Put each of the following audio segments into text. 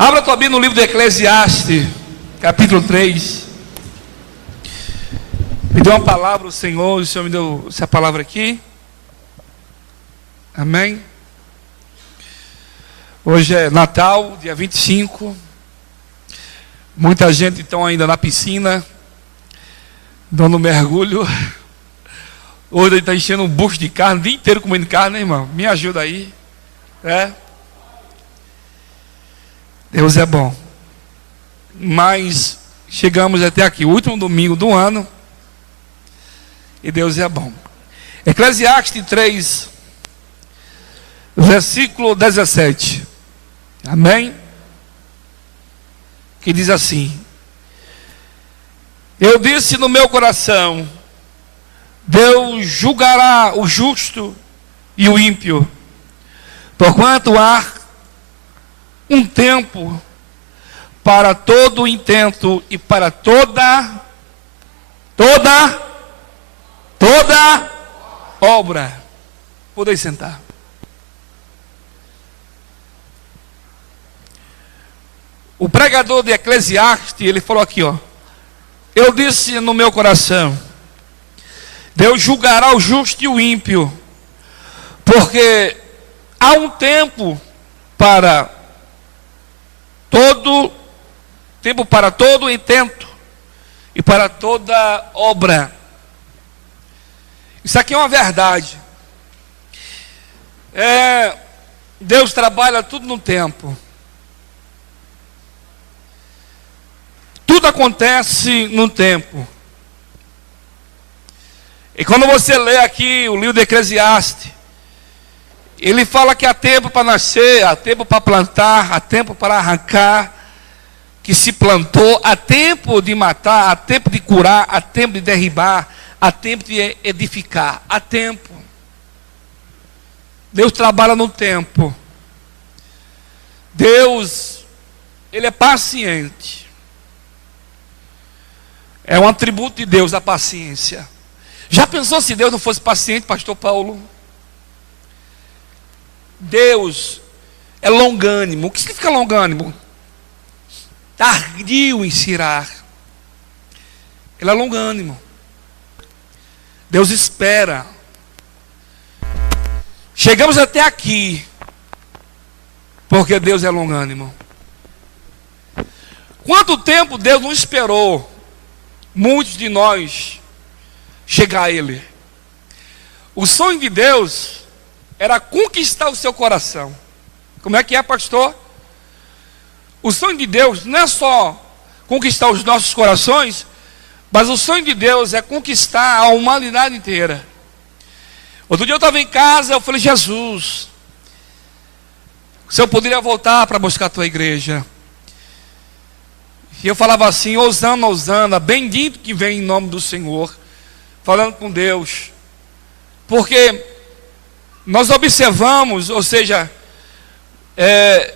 Abra tua Bíblia no livro de Eclesiastes, capítulo 3. Me deu uma palavra o Senhor me deu essa palavra aqui. Amém? Hoje é Natal, dia 25. Muita gente então ainda na piscina, dando mergulho. Hoje ele está enchendo um bucho de carne, o dia inteiro comendo carne, né, irmão? Me ajuda aí. Deus é bom. Mas chegamos até aqui, o último domingo do ano, e Deus é bom. Eclesiastes 3, versículo 17. Amém? Que diz assim: eu disse no meu coração, Deus julgará o justo e o ímpio, porquanto há um tempo para todo intento e para toda obra. Podem sentar. O pregador de Eclesiastes, ele falou aqui, eu disse no meu coração, Deus julgará o justo e o ímpio, porque há um tempo para todo intento e para toda obra. Isso aqui é uma verdade. Deus trabalha tudo no tempo. Tudo acontece no tempo. E quando você lê aqui o livro de Eclesiastes, ele fala que há tempo para nascer, há tempo para plantar, há tempo para arrancar, que se plantou, há tempo de matar, há tempo de curar, há tempo de derribar, há tempo de edificar, há tempo. Deus trabalha no tempo. Deus, Ele é paciente. É um atributo de Deus, a paciência. Já pensou se Deus não fosse paciente, pastor Paulo? Deus é longânimo. O que significa longânimo? Tardio em se irar. Ele é longânimo. Deus espera. Chegamos até aqui porque Deus é longânimo. Quanto tempo Deus não esperou muitos de nós chegar a Ele? O sonho de Deus era conquistar o seu coração. Como é que é, pastor? O sonho de Deus não é só conquistar os nossos corações, mas o sonho de Deus é conquistar a humanidade inteira. Outro dia eu estava em casa, eu falei, Jesus, se eu poderia voltar para buscar a tua igreja. E eu falava assim, Hosana, Hosana, bendito que vem em nome do Senhor, falando com Deus. Porque nós observamos, ou seja,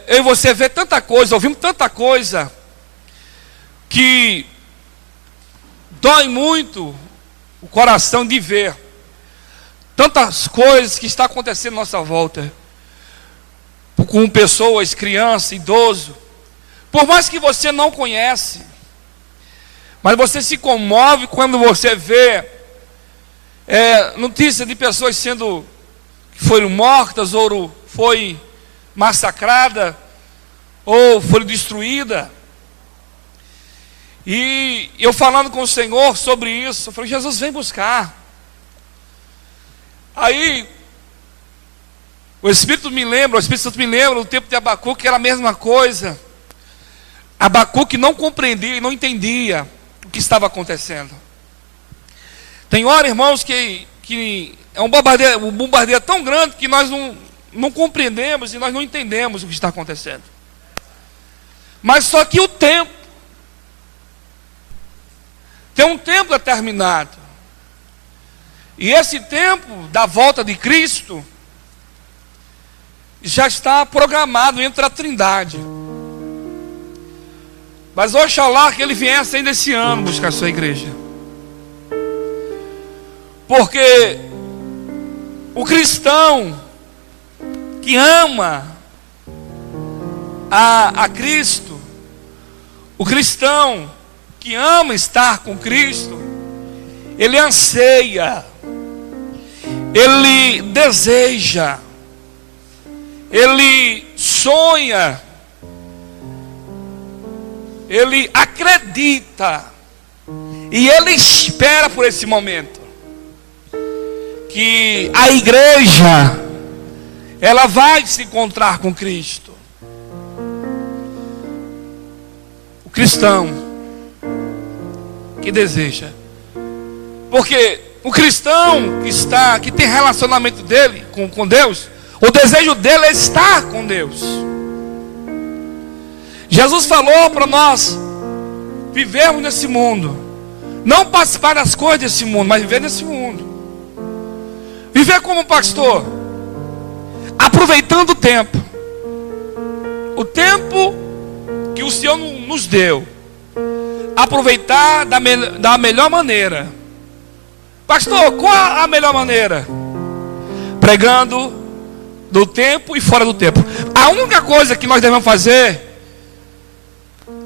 eu e você vê tanta coisa, ouvimos tanta coisa, que dói muito o coração de ver tantas coisas que estão acontecendo à nossa volta, com pessoas, crianças, idosos. Por mais que você não conhece, mas você se comove quando você vê notícia de pessoas que foram mortas, ou foi massacrada, ou foram destruída. E eu falando com o Senhor sobre isso, eu falei, Jesus, vem buscar. Aí o Espírito Santo me lembra do tempo de Abacuque, que era a mesma coisa. Abacuque não compreendia e não entendia o que estava acontecendo. Tem hora, irmãos, que é um bombardeio tão grande que nós não compreendemos e nós não entendemos o que está acontecendo. Mas só que o tempo tem um tempo determinado. E esse tempo da volta de Cristo já está programado entre a Trindade. Mas oxalá que ele viesse ainda esse ano buscar a sua igreja. Porque o cristão que ama a Cristo, o cristão que ama estar com Cristo, ele anseia, ele deseja, ele sonha, ele acredita e ele espera por esse momento que a igreja ela vai se encontrar com Cristo. O cristão que deseja, porque o cristão que tem relacionamento dele com Deus, o desejo dele é estar com Deus. Jesus falou para nós vivermos nesse mundo, não participar das coisas desse mundo, mas viver nesse mundo. Viver como pastor, aproveitando o tempo que o Senhor nos deu, aproveitar da melhor maneira. Pastor, qual a melhor maneira? Pregando do tempo e fora do tempo. A única coisa que nós devemos fazer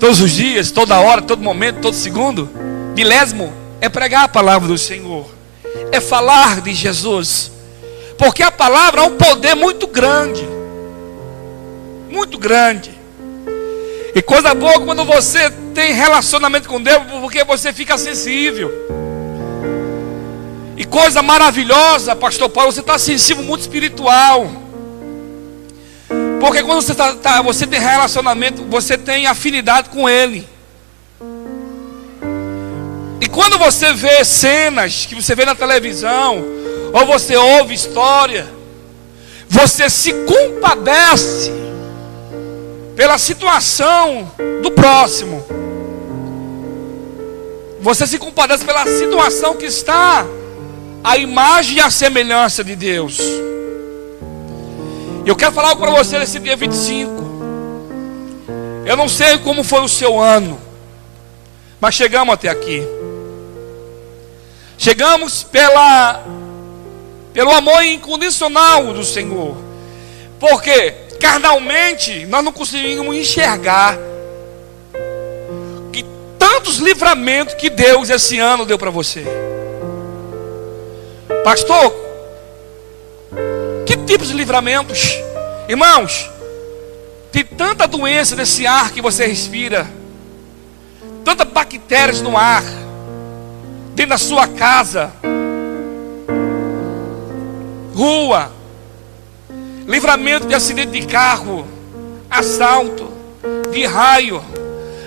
todos os dias, toda hora, todo momento, todo segundo, milésimo, é pregar a palavra do Senhor, é falar de Jesus, porque a palavra é um poder muito grande, muito grande. E coisa boa quando você tem relacionamento com Deus, porque você fica sensível. E coisa maravilhosa, pastor Paulo, você está sensível, muito espiritual. Porque quando você tem relacionamento, você tem afinidade com Ele. E quando você vê cenas que você vê na televisão, ou você ouve história, você se compadece pela situação do próximo. Você se compadece pela situação que está a imagem e a semelhança de Deus. Eu quero falar algo para você nesse dia 25. Eu não sei como foi o seu ano, mas chegamos até aqui. Chegamos pelo amor incondicional do Senhor. Porque carnalmente nós não conseguimos enxergar que tantos livramentos que Deus esse ano deu para você. Pastor, que tipos de livramentos? Irmãos, tem tanta doença nesse ar que você respira, tantas bactérias no ar, dentro da sua casa, rua, livramento de acidente de carro, assalto, de raio,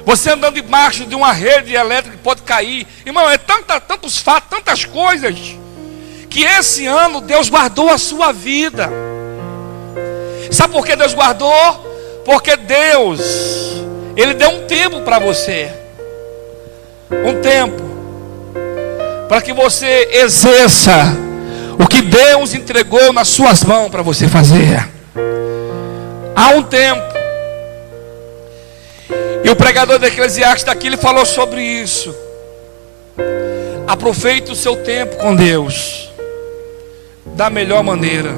você andando debaixo de uma rede elétrica que pode cair. Irmão, é tantos fatos, tantas coisas, que esse ano Deus guardou a sua vida. Sabe por que Deus guardou? Porque Deus, Ele deu um tempo para você, um tempo para que você exerça o que Deus entregou nas suas mãos para você fazer. Há um tempo. E o pregador da Eclesiastes daqui, ele falou sobre isso. Aproveite o seu tempo com Deus da melhor maneira.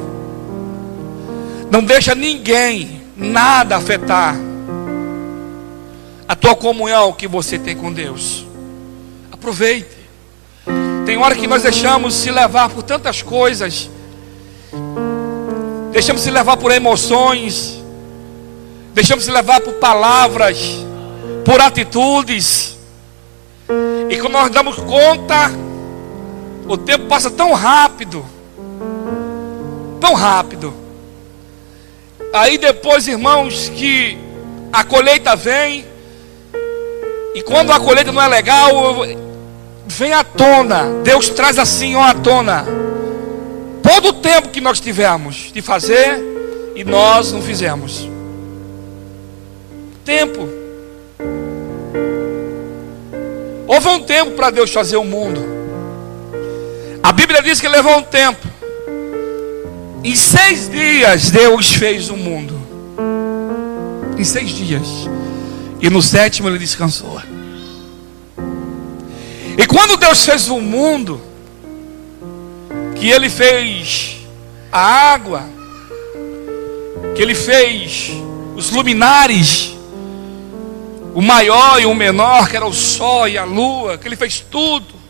Não deixa ninguém, nada afetar a tua comunhão que você tem com Deus. Aproveite. Tem hora que nós deixamos se levar por tantas coisas, deixamos se levar por emoções, deixamos se levar por palavras, por atitudes, e quando nós damos conta, o tempo passa tão rápido, tão rápido. Aí depois, irmãos, que a colheita vem, e quando a colheita não é legal, vem à tona, Deus traz assim, ó, à tona todo o tempo que nós tivemos de fazer e nós não fizemos. Tempo. Houve um tempo para Deus fazer o mundo. A Bíblia diz que levou um tempo. Em 6 dias Deus fez o mundo. Em 6 dias. E no 7º Ele descansou. E quando Deus fez o mundo, que Ele fez a água, que Ele fez os luminares, o maior e o menor, que era o sol e a lua, que ele fez tudo.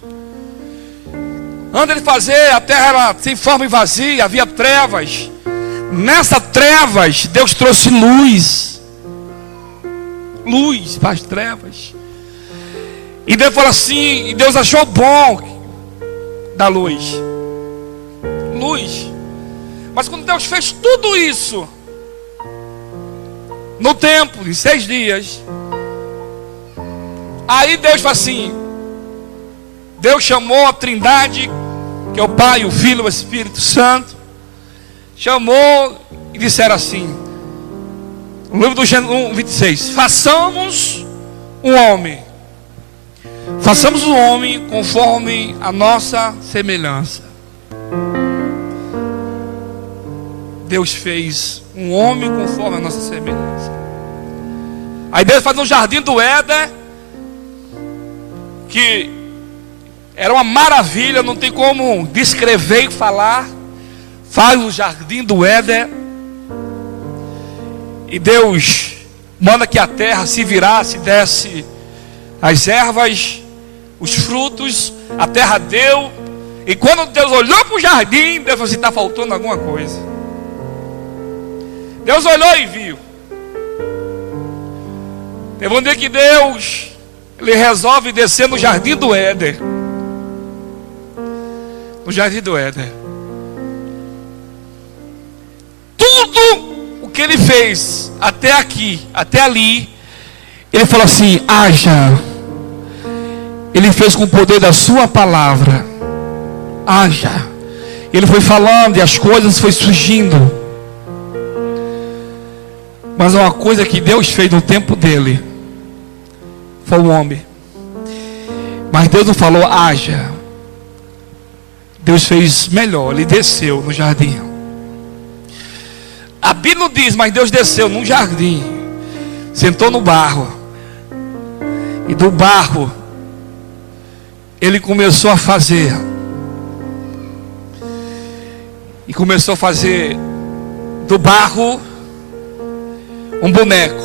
Antes de fazer, a terra era sem forma e vazia, havia trevas. Nessas trevas, Deus trouxe luz. Luz para as trevas. E Deus falou assim, e Deus achou bom da luz. Luz. Mas quando Deus fez tudo isso, no tempo, em 6 dias, aí Deus fala assim, Deus chamou a Trindade, que é o Pai, o Filho e o Espírito Santo, chamou e disseram assim, no livro do Gênesis 1:26, façamos um homem conforme a nossa semelhança. Deus fez um homem conforme a nossa semelhança. Aí Deus faz um jardim do Éden, que era uma maravilha, não tem como descrever e falar. Faz o jardim do Éden. E Deus manda que a terra se virasse, desse as ervas, os frutos, a terra deu. E quando Deus olhou para o jardim, Deus falou assim, está faltando alguma coisa. Deus olhou e viu. Teve um dia que Deus, ele resolve descer no jardim do Éden. No jardim do Éden. Tudo o que ele fez até aqui, até ali, ele falou assim, haja. Ele fez com o poder da sua palavra. Haja. Ele foi falando e as coisas foi surgindo. Mas uma coisa que Deus fez no tempo dele foi o homem. Mas Deus não falou haja. Deus fez melhor. Ele desceu no jardim. A Bíblia não diz, mas Deus desceu num jardim, sentou no barro, e do barro ele começou a fazer. E começou a fazer do barro um boneco.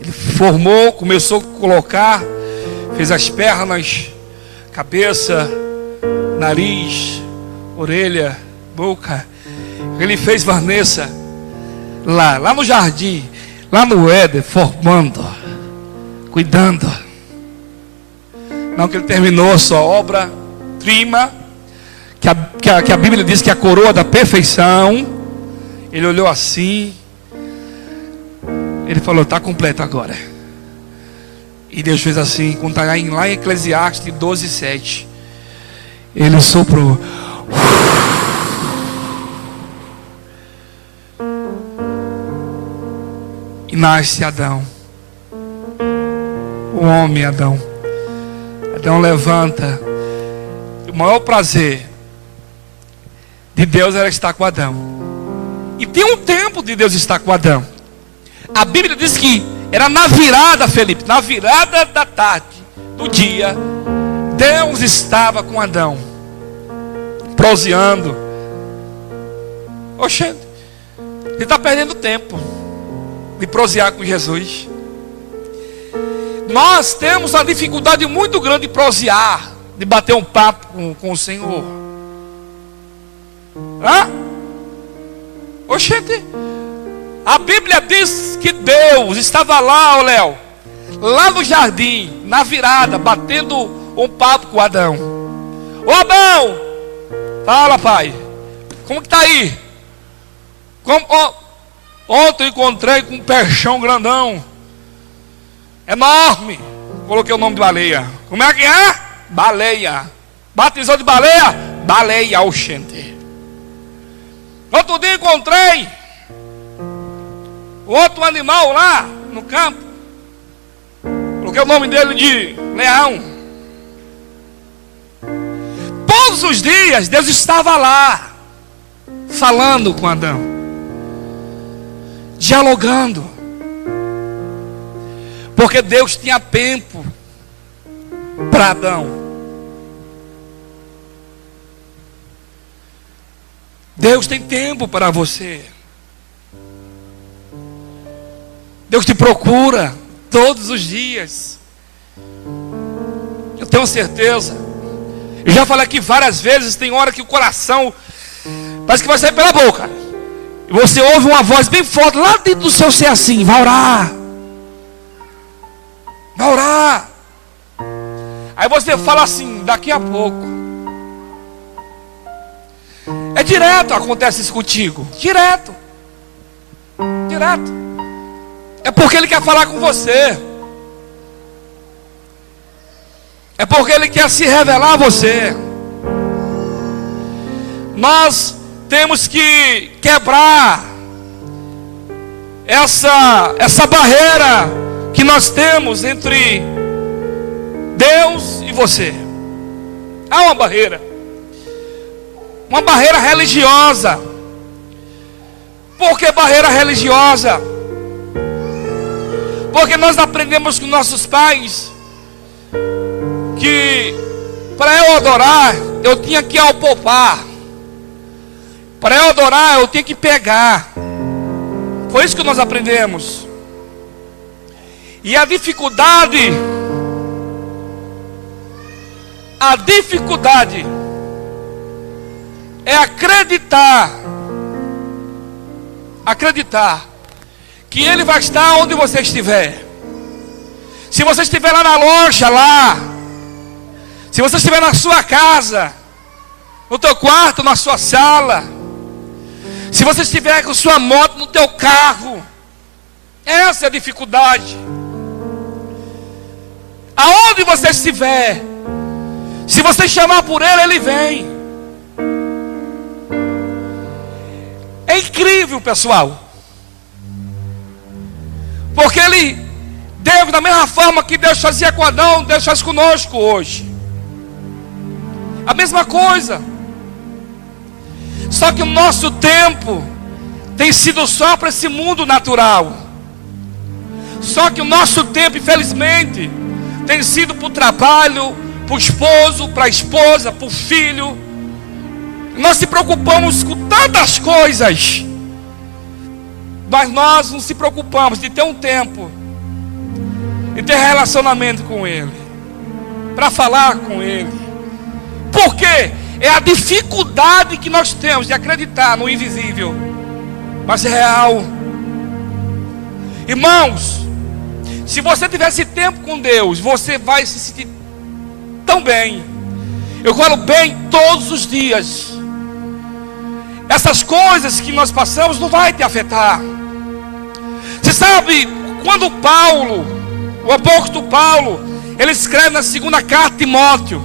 Ele formou, começou a colocar, fez as pernas, cabeça, nariz, orelha, boca. Ele fez Vanessa lá no jardim, lá no Éden, formando, cuidando. Não que ele terminou a sua obra-prima, que a Bíblia diz que é a coroa da perfeição. Ele olhou assim, ele falou, está completo agora. E Deus fez assim, quando está lá em Eclesiastes 12:7, ele soprou. E nasce Adão, o homem Adão. Adão levanta. O maior prazer de Deus era estar com Adão. E tem um tempo de Deus estar com Adão. A Bíblia diz que era na virada, Felipe, na virada da tarde, do dia, Deus estava com Adão, proseando. Oxe, ele está perdendo tempo de prosear com Jesus. Nós temos uma dificuldade muito grande de prosear, de bater um papo com o Senhor. Oxente, a Bíblia diz que Deus estava lá, Léo, lá no jardim, na virada, batendo um papo com Adão. Ô Adão, fala, pai, como que está aí? Ontem eu encontrei com um peixão grandão, enorme. Coloquei o nome de baleia. Como é que é? Baleia. Batizou de baleia? Baleia, oxente. Outro dia encontrei outro animal lá no campo. Coloquei o nome dele de leão. Todos os dias Deus estava lá, falando com Adão, dialogando, porque Deus tinha tempo para Adão. Deus tem tempo para você. Deus te procura todos os dias. Eu tenho certeza. Eu já falei aqui várias vezes, tem hora que o coração parece que vai sair pela boca. E você ouve uma voz bem forte lá dentro do seu ser assim: vai orar. Vai orar. Aí você fala assim: daqui a pouco. É direto, acontece isso contigo. Direto. Direto. É porque Ele quer falar com você. É porque Ele quer se revelar a você. Nós temos que quebrar essa barreira que nós temos entre Deus e você. Há uma barreira religiosa. Por que barreira religiosa? Porque nós aprendemos com nossos pais que para eu adorar eu tinha que apalpar. Para eu adorar eu tinha que pegar. Foi isso que nós aprendemos. E a dificuldade é acreditar que Ele vai estar onde você estiver. Se você estiver lá na loja, se você estiver na sua casa, no teu quarto, na sua sala, se você estiver com sua moto no teu carro, essa é a dificuldade. Aonde você estiver, se você chamar por Ele, Ele vem. É incrível, pessoal. Porque Deus, da mesma forma que Deus fazia com Adão, Deus faz conosco hoje. A mesma coisa. Só que o nosso tempo tem sido só para esse mundo natural. Só que o nosso tempo, infelizmente, tem sido para o trabalho, para o esposo, para a esposa, para o filho. Nós se preocupamos com tantas coisas, mas nós não se preocupamos de ter um tempo, de ter relacionamento com Ele, para falar com Ele. Por quê? É a dificuldade que nós temos de acreditar no invisível, mas é real. Irmãos, se você tivesse tempo com Deus, você vai se sentir tão bem. Eu falo bem todos os dias. Essas coisas que nós passamos não vai te afetar. Você sabe, quando Paulo, o apóstolo Paulo, ele escreve na segunda carta de Timóteo,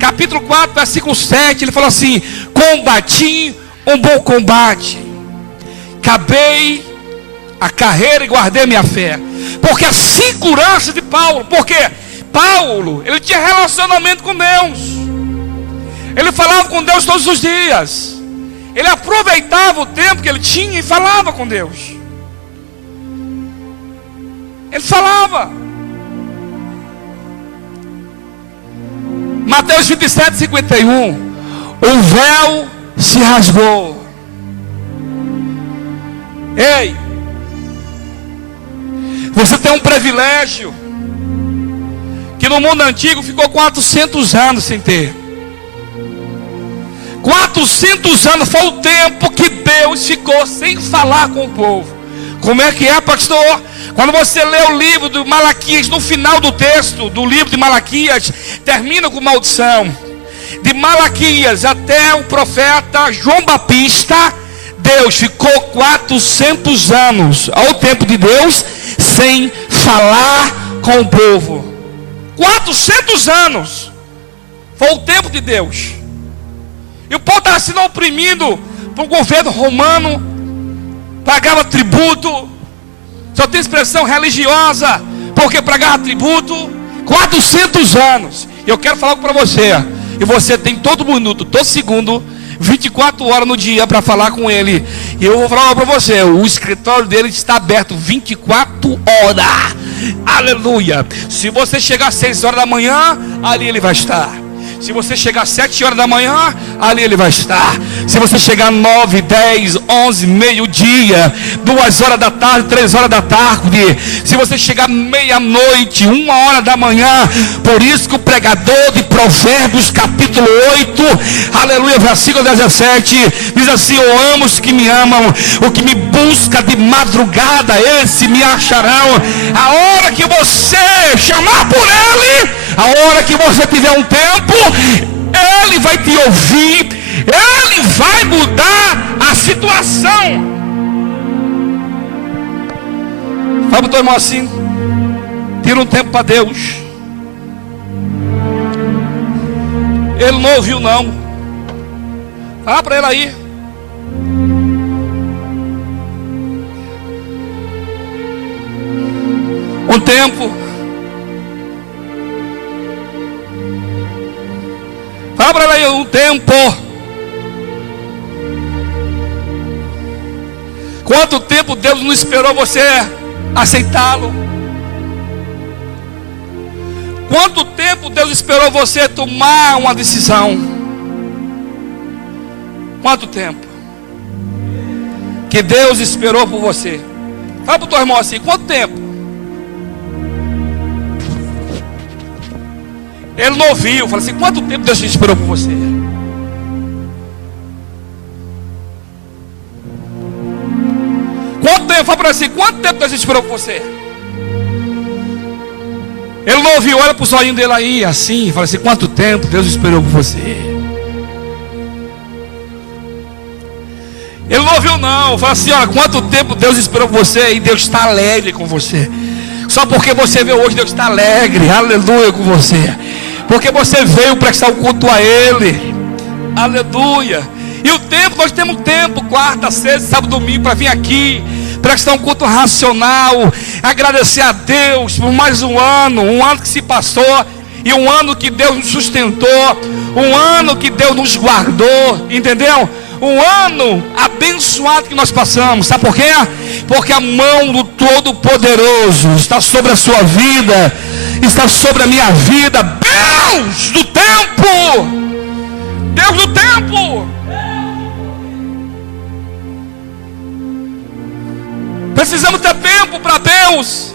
capítulo 4, versículo 7, ele fala assim: combati um bom combate, acabei a carreira e guardei minha fé. Porque a segurança de Paulo, porque Paulo, ele tinha relacionamento com Deus, ele falava com Deus todos os dias, ele aproveitava o tempo que ele tinha e falava com Deus. Ele falava. Mateus 27, 51. O véu se rasgou. Ei, você tem um privilégio que no mundo antigo ficou 400 anos sem ter. 400 anos foi o tempo que Deus ficou sem falar com o povo. Como é que é, pastor? Quando você lê o livro de Malaquias, no final do texto do livro de Malaquias, termina com maldição. De Malaquias até o profeta João Batista, Deus ficou 400 anos, ao tempo de Deus, sem falar com o povo. 400 anos foi o tempo de Deus. E o povo estava sendo oprimido por um governo romano, pagava tributo, só tem expressão religiosa, porque pagava tributo. 400 anos. E eu quero falar para você, e você tem todo minuto, todo segundo, 24 horas no dia para falar com Ele. E eu vou falar para você, o escritório dele está aberto 24 horas. Aleluia. Se você chegar às 6 horas da manhã, ali Ele vai estar. Se você chegar às 7 horas da manhã, ali Ele vai estar. Se você chegar 9, 10, 11, meio-dia, 2 horas da tarde, 3 horas da tarde, se você chegar meia-noite, 1 hora da manhã, por isso que o pregador de Provérbios capítulo 8, aleluia, versículo 17, diz assim: eu amo os que me amam, o que me busca de madrugada, esse me acharão. A hora que você chamar por ele, a hora que você tiver um tempo, ele vai te ouvir, ele vai mudar a situação. Fala para o teu irmão assim: tira um tempo para Deus. Ele não ouviu não. Fala para ele aí. Um tempo. Fala para ele aí, um tempo. Quanto tempo Deus não esperou você aceitá-lo? Quanto tempo Deus esperou você tomar uma decisão? Quanto tempo que Deus esperou por você? Fala para o teu irmão assim: quanto tempo? Ele não ouviu. Fala assim: quanto tempo Deus esperou por você? Quanto tempo? Fala para ele assim: quanto tempo Deus esperou por você? Ele não ouviu. Olha para o zoinho dele aí, assim. Fala assim: quanto tempo Deus esperou por você? Ele não ouviu não. Fala assim: olha, quanto tempo Deus esperou por você? E Deus está alegre com você. Só porque você veio hoje, Deus está alegre, aleluia, com você. Porque você veio prestar um culto a Ele, aleluia. E o tempo, nós temos tempo, quarta, sexta, sábado, domingo, para vir aqui, prestar um culto racional, agradecer a Deus por mais um ano que se passou, e um ano que Deus nos sustentou, um ano que Deus nos guardou, entendeu? Um ano abençoado que nós passamos. Sabe por quê? Porque a mão do Todo-Poderoso está sobre a sua vida, está sobre a minha vida. Deus do tempo, Deus do tempo. Precisamos ter tempo para Deus.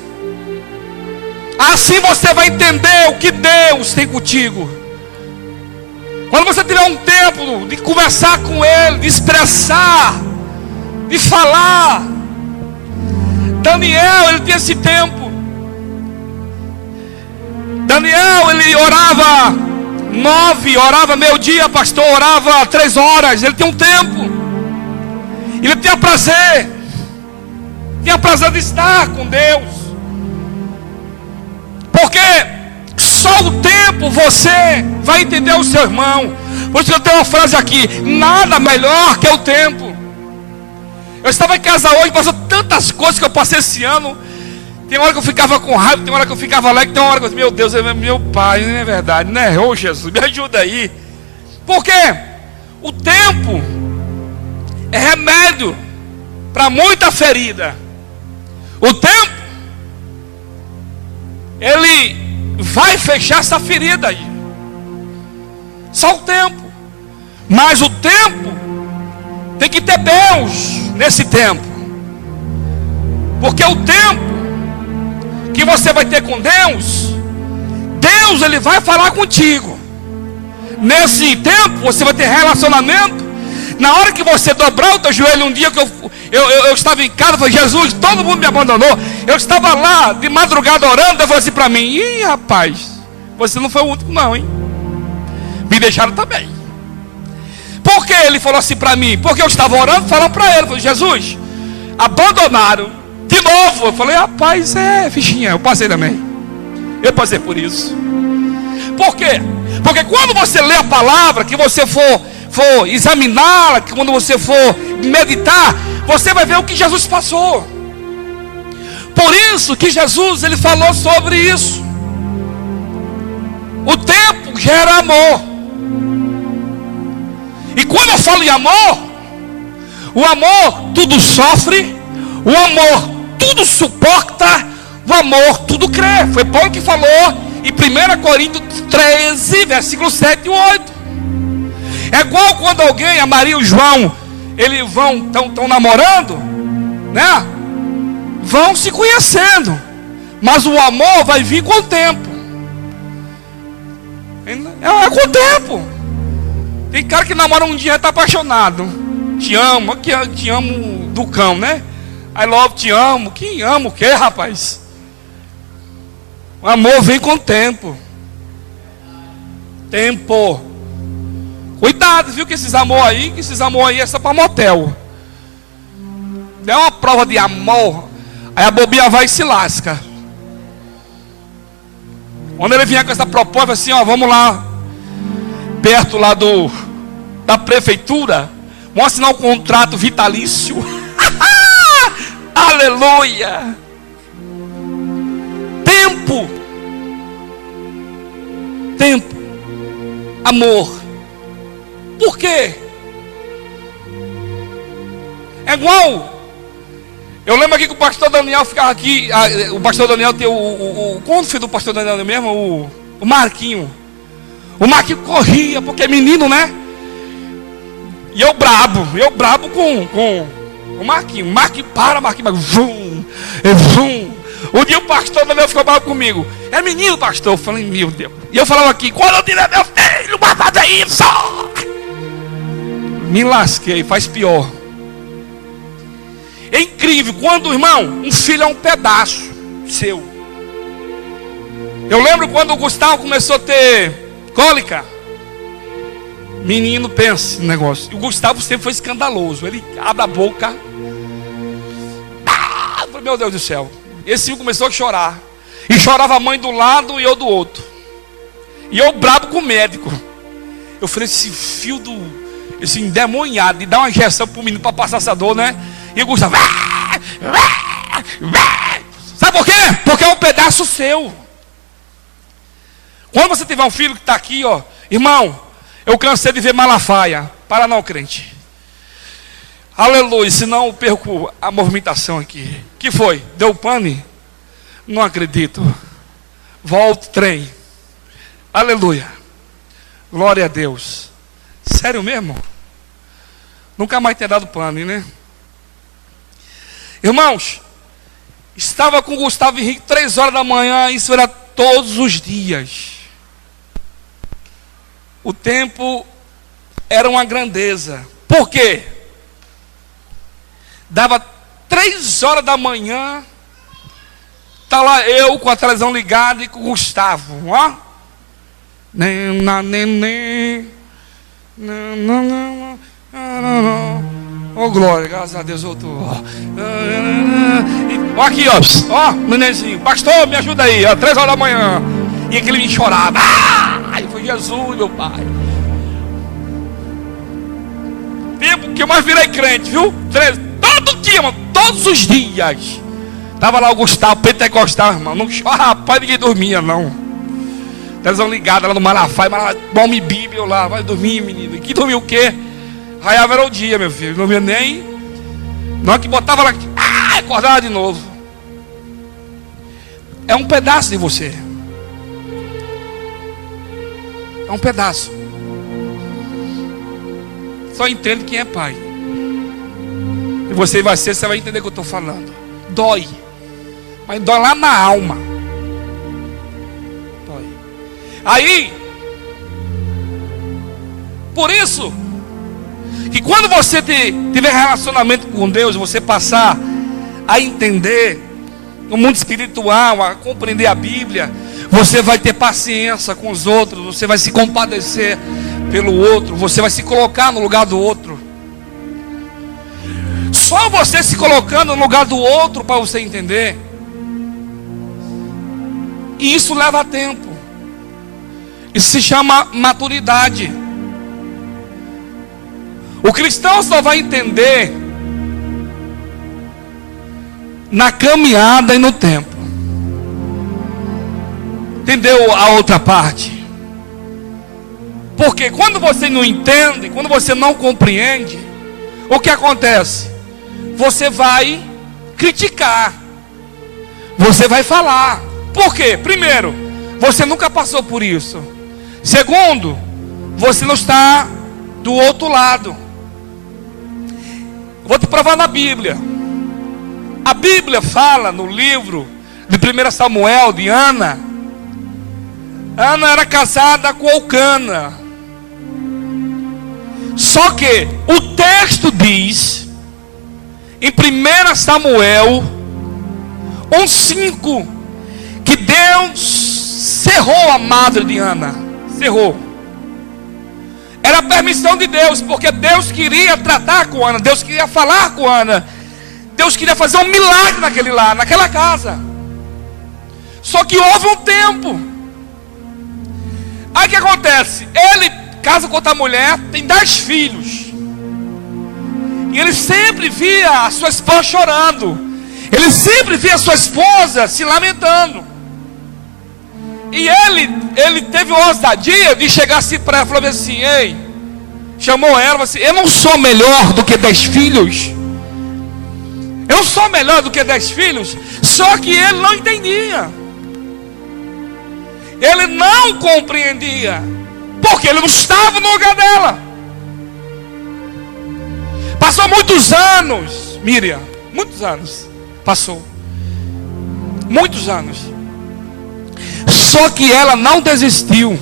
Assim você vai entender o que Deus tem contigo. Quando você tiver um tempo de conversar com Ele, de expressar, de falar. Daniel, ele tinha esse tempo. Daniel, ele orava 9, orava meio-dia, pastor, orava 3 horas. Ele tinha um tempo. Ele tinha prazer. Tinha prazer de estar com Deus. Porque só o tempo você vai entender o seu irmão. Por isso eu tenho uma frase aqui: nada melhor que o tempo. Eu estava em casa hoje, passou tantas coisas que eu passei esse ano. Tem hora que eu ficava com raiva, tem hora que eu ficava alegre, tem hora que eu, meu Deus, é meu pai, não é verdade, né? Ô Jesus, me ajuda aí. Porque o tempo é remédio para muita ferida. O tempo, ele vai fechar essa ferida aí. Só o tempo. Mas o tempo tem que ter Deus nesse tempo. Porque o tempo que você vai ter com Deus, Deus ele vai falar contigo. Nesse tempo você vai ter relacionamento. Na hora que você dobrar o teu joelho, um dia que eu estava em casa, eu falei: Jesus, todo mundo me abandonou. Eu estava lá de madrugada orando, Deus falou assim para mim: ih, rapaz, você não foi o único não, hein? Me deixaram também. Por que ele falou assim para mim? Porque eu estava orando, falando para ele, eu falei: Jesus, abandonaram de novo. Eu falei: rapaz, fichinha, eu passei também. Eu passei por isso. Por quê? Porque quando você lê a palavra, que você for examiná-la, que quando você for meditar, você vai ver o que Jesus passou. Por isso que Jesus ele falou sobre isso. O tempo gera amor. E quando eu falo em amor, o amor tudo sofre, o amor tudo suporta, o amor tudo crê. Foi Paulo que falou em 1 Coríntios 13, versículos 7 e 8. É igual quando alguém, a Maria e o João, eles estão namorando, né? Vão se conhecendo, mas o amor vai vir com o tempo. É com o tempo. Tem cara que namora um dia e está apaixonado. Te amo, te amo do cão, né? I love, te amo. Que amo o quê, rapaz? O amor vem com o tempo. Tempo. Cuidado, viu, que esses amor aí é só para motel. É uma prova de amor, aí a bobinha vai e se lasca. Quando ele vier com essa proposta assim, ó, vamos lá, perto lá da prefeitura, vamos assinar um contrato vitalício. Aleluia. Tempo, amor. Por quê? É igual. Eu lembro aqui que o pastor Daniel ficava aqui. O pastor Daniel tem qual o filho do pastor Daniel mesmo? O Marquinho. O Marquinho corria, porque é menino, né? E eu brabo com o Marquinho. Marquinho, vum, vum. Um dia o pastor Daniel ficou bravo comigo. É menino, pastor? Eu falei, meu Deus. E eu falava aqui, quando eu tiver meu filho, vai fazer isso. Me lasquei, faz pior. É incrível, quando, irmão, um filho é um pedaço seu. Eu lembro quando o Gustavo começou a ter cólica. Menino, pensa no negócio. E o Gustavo sempre foi escandaloso. Ele abre a boca. Meu Deus do céu. Esse filho começou a chorar. E chorava a mãe do lado e eu do outro. E eu brabo com o médico. Eu falei, esse endemoniado de dar uma injeção pro menino para passar essa dor, né? E o Gustavo, sabe por quê? Porque é um pedaço seu. Quando você tiver um filho que está aqui, ó, irmão, eu cansei de ver Malafaia. Para não, crente. Aleluia, senão eu perco a movimentação aqui. Que foi? Deu pane? Não acredito. Volta, trem. Aleluia. Glória a Deus. Sério mesmo? Nunca mais ter dado pane, né? Irmãos, estava com o Gustavo Henrique 3 horas da manhã, isso era todos os dias. O tempo era uma grandeza. Por quê? Dava 3 horas da manhã, tá lá eu com a televisão ligada e com o Gustavo, ó. Oh, glória, graças a Deus, voltou. Ó, aqui, ó, nenenzinho, pastor, me ajuda aí, ó, 3 horas da manhã. E aquele me chorava. Ai, foi Jesus, meu pai. Tempo que eu mais virei crente, viu? Todo dia, mano, todos os dias. Tava lá o Gustavo, pentecostal, irmão. Não chora, rapaz, ninguém dormia, não. Televisão ligada lá no Malafaia, bom-me Bíblia lá, vai dormir, menino. E que dormir o quê? Raiava era o dia, meu filho. Não dormia nem. Na hora que botava lá, acordava de novo. É um pedaço de você. É um pedaço. Só entende quem é pai. E você vai entender o que eu estou falando. Dói. Mas dói lá na alma. Dói. Aí, por isso, que quando você tiver relacionamento com Deus, você passar a entender o mundo espiritual, a compreender a Bíblia, você vai ter paciência com os outros, você vai se compadecer pelo outro, você vai se colocar no lugar do outro. Só você se colocando no lugar do outro para você entender. E isso leva tempo. Isso se chama maturidade. O cristão só vai entender na caminhada e no tempo. Entendeu a outra parte? Porque quando você não entende, quando você não compreende, o que acontece? Você vai criticar. Você vai falar. Por quê? Primeiro, você nunca passou por isso. Segundo, você não está do outro lado. Vou te provar na Bíblia. A Bíblia fala no livro de 1 Samuel, de Ana. Ana era casada com Elcana. Só que o texto diz, em 1 Samuel 1:5, que Deus cerrou a madre de Ana. Cerrou. Era a permissão de Deus, porque Deus queria tratar com Ana, Deus queria falar com Ana, Deus queria fazer um milagre naquela casa. Só que houve um tempo. Aí o que acontece? Ele casa com outra mulher, tem 10 filhos. E ele sempre via a sua esposa chorando. Ele sempre via a sua esposa se lamentando. E ele teve a ousadia de chegar assim para ela e falou assim: ei, chamou ela e falou assim: eu não sou melhor do que 10 filhos. Eu sou melhor do que 10 filhos. Só que ele não entendia. Ele não compreendia. Porque ele não estava no lugar dela. Passou muitos anos, Miriam. Muitos anos. Passou. Muitos anos. Só que ela não desistiu.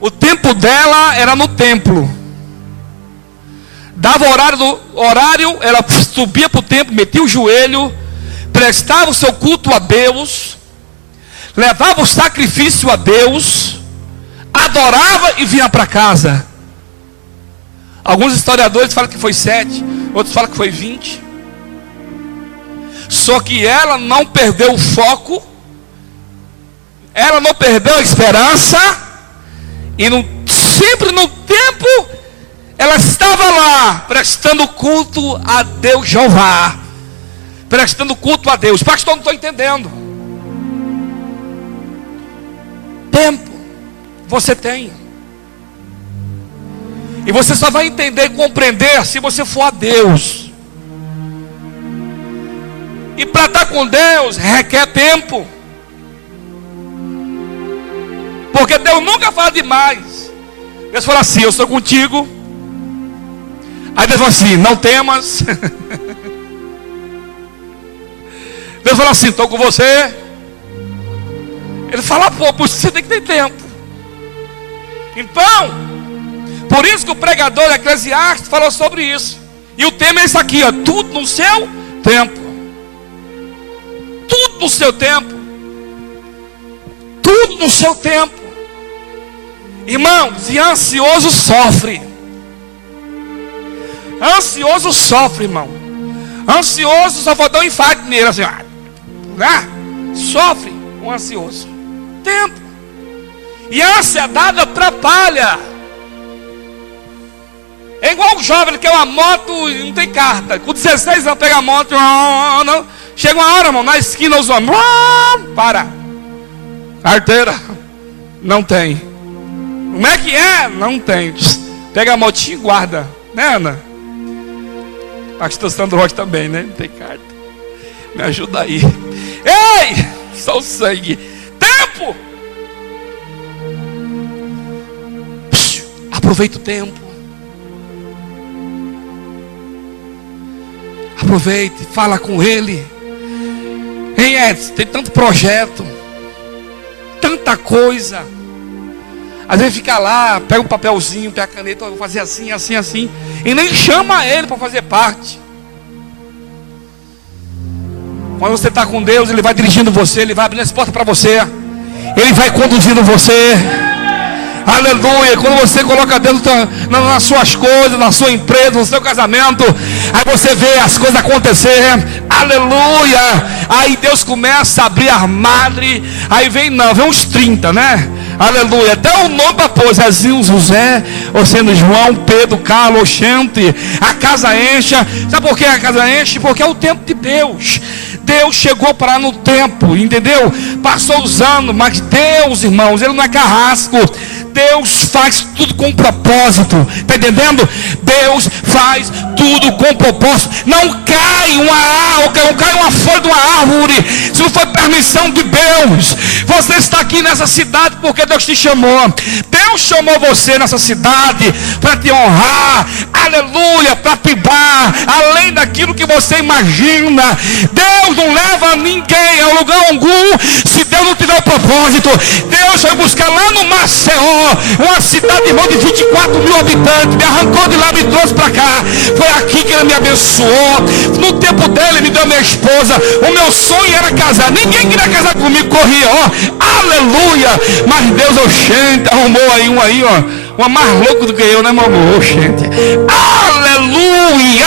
O tempo dela era no templo. Dava horário, ela subia para o templo, metia o joelho, prestava o seu culto a Deus, levava o sacrifício a Deus, adorava e vinha para casa. Alguns historiadores falam que foi 7, outros falam que foi 20. Só que ela não perdeu o foco, ela não perdeu a esperança, e sempre no tempo, ela estava lá, prestando culto a Deus Jeová, prestando culto a Deus. Pastor, não estou entendendo. Tempo você tem, e você só vai entender e compreender se você for a Deus. E para estar com Deus requer tempo, porque Deus nunca fala demais. Deus fala assim: eu sou contigo. Aí Deus fala assim: não temas. Deus fala assim: estou com você. Ele fala pouco, você tem que ter tempo. Então, por isso que o pregador Eclesiastes falou sobre isso. E o tema é isso aqui, ó: tudo no seu tempo. Tudo no seu tempo. Tudo no seu tempo. Irmãos, e ansioso sofre. Ansioso sofre, irmão. Ansioso só vai dar um infarto nele, assim, sofre um ansioso. Tempo. E a ansiedade atrapalha. É igual o jovem que quer uma moto e não tem carta. Com 16 anos pega a moto, não. Chega uma hora, irmão, na esquina os homens, para. Carteira, não tem. Como é que é? Não tem. Pega a motinha e guarda, né, Ana? Pastor Sandro Rocha também, né? Não tem carta. Me ajuda aí. Ei! Só o sangue. Tempo! Aproveita o tempo. Aproveite, fala com ele. Ei, Edson, tem tanto projeto, tanta coisa. Às vezes fica lá, pega um papelzinho, pega a caneta, vou fazer assim, assim, assim, e nem chama ele para fazer parte. Quando você está com Deus, Ele vai dirigindo você, Ele vai abrindo as portas para você, Ele vai conduzindo você. Aleluia. Quando você coloca Deus nas suas coisas, na sua empresa, no seu casamento, aí você vê as coisas acontecer. Aleluia. Aí Deus começa a abrir a armadilha. Aí vem uns 30, né? Aleluia. Até o nome para pôr: Zezinho, José, ou sendo João, Pedro, Carlos, Oxente. A casa enche. Sabe por que a casa enche? Porque é o tempo de Deus. Deus chegou para no tempo, entendeu? Passou os anos, mas Deus, irmãos, Ele não é carrasco. Deus faz tudo com propósito, está entendendo? Deus faz tudo tudo com propósito. Não cai uma folha de uma árvore se não foi permissão de Deus. Você está aqui nessa cidade porque Deus te chamou. Deus chamou você nessa cidade para te honrar, aleluia, para te dar além daquilo que você imagina. Deus não leva ninguém a lugar algum se Deus não te dá o propósito. Deus foi buscar lá no Maceió, uma cidade irmão de 24 mil habitantes, me arrancou de lá, me trouxe para cá. Foi aqui que Ele me abençoou. No tempo dele me deu minha esposa. O meu sonho era casar, ninguém queria casar comigo, corria, ó, aleluia. Mas Deus, oxente, arrumou aí um aí, ó, uma mais louco do que eu, né, meu amor? Oxente, aleluia.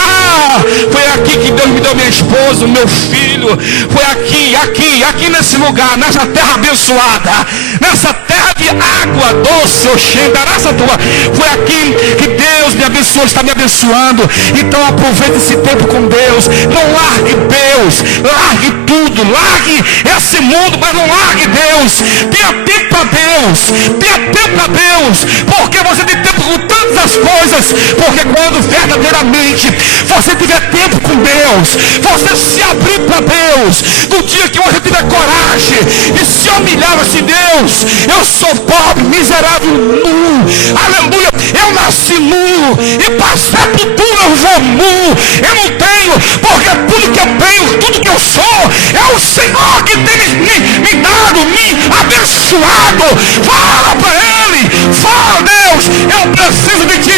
Foi aqui que Deus me deu minha esposa, o meu filho. Foi aqui nesse lugar, nessa terra abençoada, nessa terra de água doce, oxente, nessa tua. Foi aqui que Deus me abençoou, está me abençoando. Então aproveite esse tempo com Deus. Não largue Deus, largue tudo, largue esse mundo, mas não largue Deus. Tenha tempo para Deus, tenha tempo para Deus, porque você tem tempo com tantas as coisas. Porque quando verdadeiramente você tiver tempo com Deus, você se abrir para Deus, no dia que você tiver coragem e se humilhar assim: Deus, eu sou pobre, miserável, nu, aleluia, eu nasci nu e passar por tudo eu vou nu, eu não tenho, porque tudo que eu tenho, tudo que eu sou, é o Senhor que tem me dado, me abençoado. Fala para Ele, fala: Deus, eu preciso de Ti.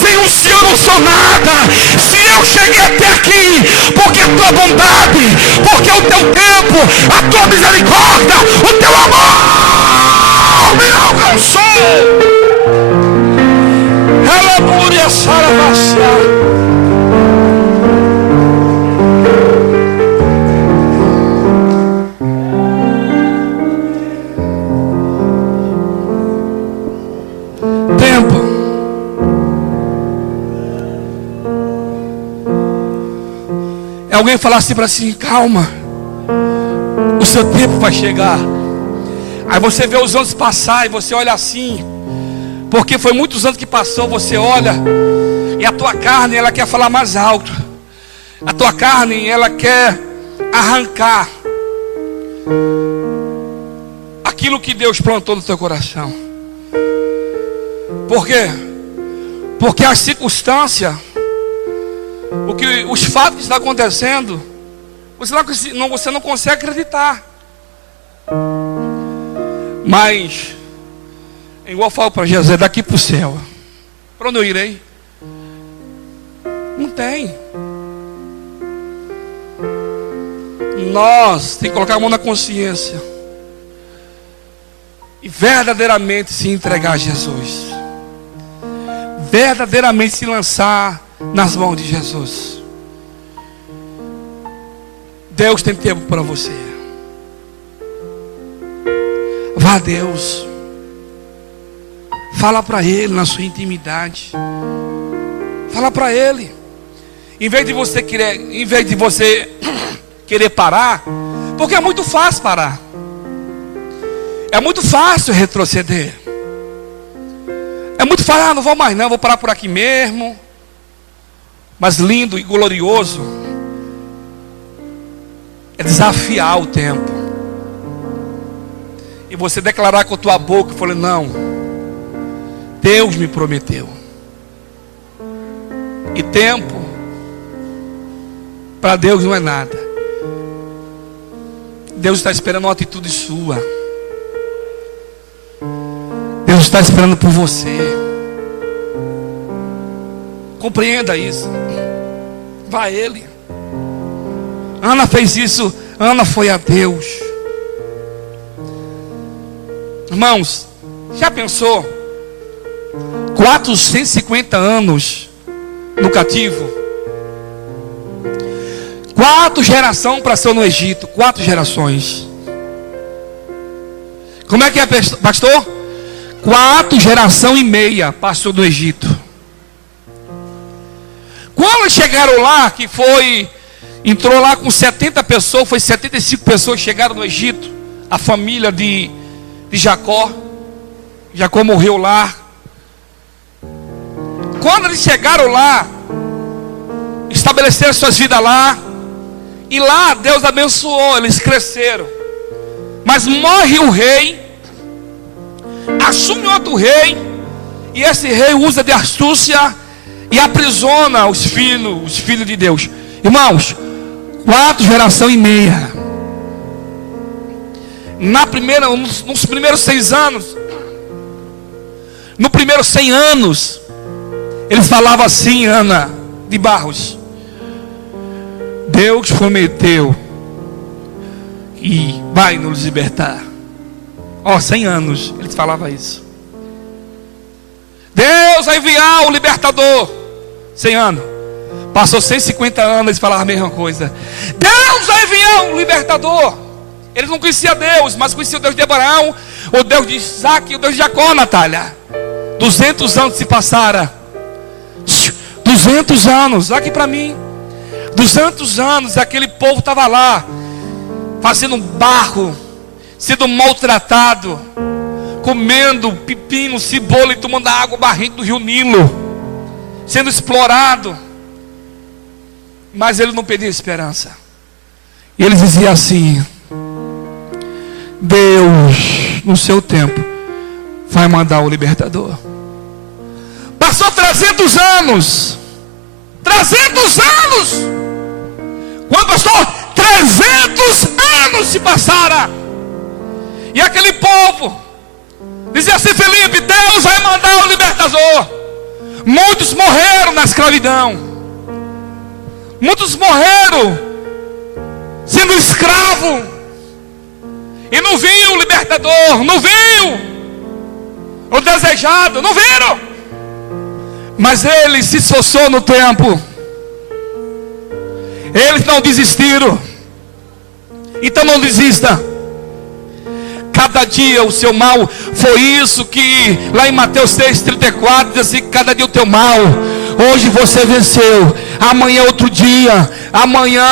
Sem o Senhor eu não sou nada. Se eu cheguei até aqui, porque a Tua bondade, porque o Teu tempo, a Tua misericórdia, o Teu amor me alcançou. Aleluia, Sarabashá. Alguém falar assim para si: calma, o seu tempo vai chegar. Aí você vê os anos passar e você olha assim, porque foi muitos anos que passou. Você olha e a tua carne, ela quer falar mais alto. A tua carne, ela quer arrancar aquilo que Deus plantou no teu coração. Por quê? Porque a circunstância, os fatos que estão acontecendo, você não consegue acreditar. Mas, igual eu falo para Jesus: é daqui para o céu. Para onde eu irei? Não tem. Nós temos que colocar a mão na consciência e verdadeiramente se entregar a Jesus. Verdadeiramente se lançar nas mãos de Jesus. Deus tem tempo para você. Vá a Deus. Fala para Ele na sua intimidade. Fala para Ele. Em vez de você querer parar, porque é muito fácil parar. É muito fácil retroceder. É muito fácil: não vou mais não, vou parar por aqui mesmo. Mas lindo e glorioso é desafiar o tempo e você declarar com a tua boca e falar: não, Deus me prometeu. E tempo para Deus não é nada. Deus está esperando uma atitude sua. Deus está esperando por você. Compreenda isso. Vá a Ele. Ana fez isso. Ana foi a Deus. Irmãos, já pensou? 450 anos no cativo. 4 gerações passou no Egito. 4 gerações. Como é que é, pastor? 4 gerações e meia passou no Egito. Quando chegaram lá, entrou lá com 70 pessoas, foi 75 pessoas que chegaram no Egito, a família de Jacó. Jacó morreu lá. Quando eles chegaram lá, estabeleceram suas vidas lá. E lá Deus abençoou, eles cresceram. Mas morre o rei, assume outro rei, e esse rei usa de astúcia e aprisiona os filhos de Deus. Irmãos, 4 gerações e meia. Nos primeiros 6 anos, no primeiro 100 anos, eles falavam assim, Ana de Barros: Deus prometeu e vai nos libertar. 100 anos, eles falavam isso. Deus vai enviar o libertador. 100 anos. Passou 150 anos, eles falavam a mesma coisa. Deus vai enviar um libertador. Eles não conheciam Deus, mas conheciam o Deus de Abraão, o Deus de Isaac e o Deus de Jacó, Natália. 200 anos se passaram. 200 anos, olha aqui para mim. 200 anos, aquele povo estava lá, fazendo barro, sendo maltratado, comendo pepino, cebola e tomando água barrenta do rio Nilo, sendo explorado. Mas ele não perdia a esperança. E eles diziam assim: Deus, no seu tempo, vai mandar o libertador. Passou 300 anos. 300 anos. Quando pastor, 300 anos se passaram. E aquele povo dizia assim: Felipe, Deus vai mandar o libertador. Muitos morreram na escravidão. Muitos morreram sendo escravo. E não viu o libertador. Não viu o desejado. Não viram. Mas ele se esforçou no tempo. Eles não desistiram. Então não desista. Cada dia o seu mal. Foi isso que lá em Mateus 6,34 diz assim: cada dia o teu mal. Hoje você venceu, amanhã é outro dia. Amanhã,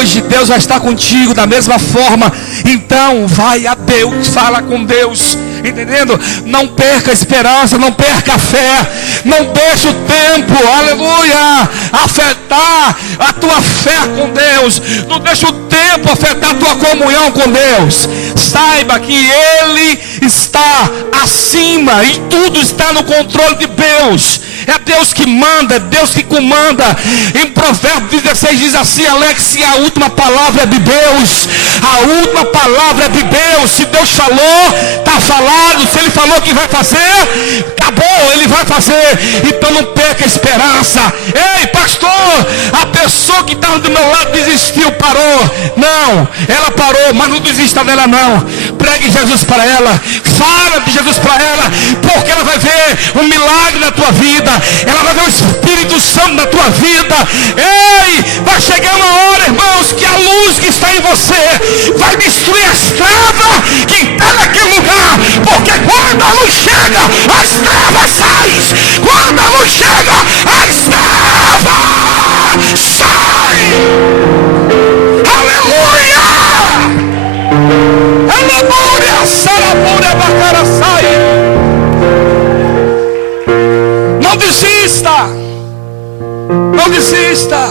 hoje, Deus vai estar contigo da mesma forma. Então vai a Deus, fala com Deus, entendendo? Não perca a esperança, não perca a fé. Não deixe o tempo, aleluia, afetar a tua fé com Deus. Não deixe o tempo afetar a tua comunhão com Deus. Saiba que Ele está acima e tudo está no controle de Deus. É Deus que manda, é Deus que comanda. Em Provérbios 16 diz assim: Alex, a última palavra é de Deus. A última palavra é de Deus. Se Deus falou, está falado. Se Ele falou que vai fazer, acabou, Ele vai fazer. Então não perca a esperança. Ei, pastor, a pessoa que estava do meu lado desistiu, parou. Não, ela parou, mas não desista dela não. Pregue Jesus para ela, fala de Jesus para ela, porque ela vai ver um milagre na tua vida. Ela vai ver o Espírito Santo na tua vida. Ei, vai chegar uma hora, irmãos, que a luz que está em você vai destruir as trevas que está naquele lugar. Porque quando a luz chega, as trevas saem. Quando a luz chega, as trevas saem. Aleluia! Aleluia! Sarabura bacara sai. Não desista. Não desista.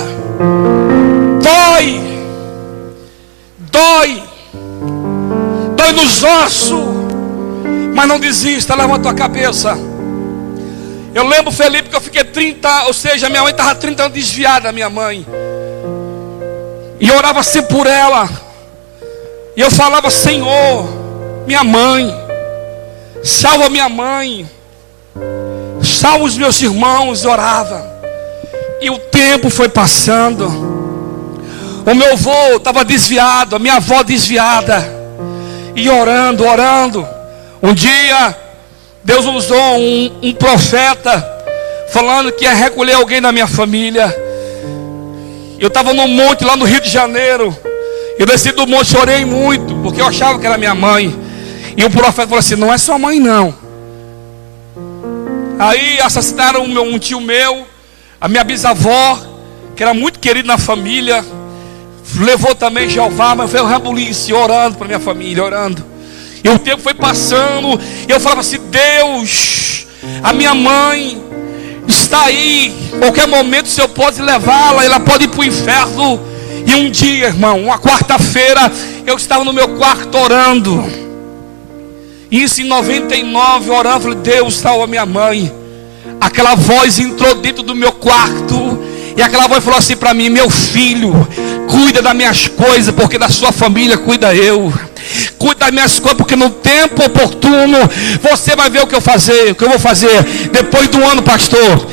Dói. Dói. Dói nos ossos. Mas não desista. Levanta a tua cabeça. Eu lembro, Felipe, que eu fiquei 30, ou seja, minha mãe estava 30 anos desviada, minha mãe. E eu orava sempre por ela. E eu falava: Senhor, minha mãe, salva minha mãe, salva os meus irmãos. Eu orava. E o tempo foi passando. O meu avô estava desviado, a minha avó desviada. E orando, orando. Um dia, Deus usou um profeta, falando que ia recolher alguém da minha família. Eu estava num monte lá no Rio de Janeiro. Eu desci do monte, chorei muito, porque eu achava que era minha mãe. E o profeta falou assim: não é sua mãe não. Aí assassinaram um tio meu, a minha bisavó, que era muito querida na família. Levou também Jeová, mas foi o rebuliço, orando para minha família, orando. E o tempo foi passando, e eu falava assim: Deus, a minha mãe, está aí. Qualquer momento o Senhor pode levá-la, ela pode ir para o inferno. E um dia, irmão, uma quarta-feira, eu estava no meu quarto orando. Isso em 99, orando, falei, Deus, salva minha mãe. Aquela voz entrou dentro do meu quarto, e aquela voz falou assim para mim: meu filho, cuida das minhas coisas, porque da sua família cuida eu. Cuida das minhas coisas, porque no tempo oportuno você vai ver o que eu vou fazer. Depois do ano, pastor,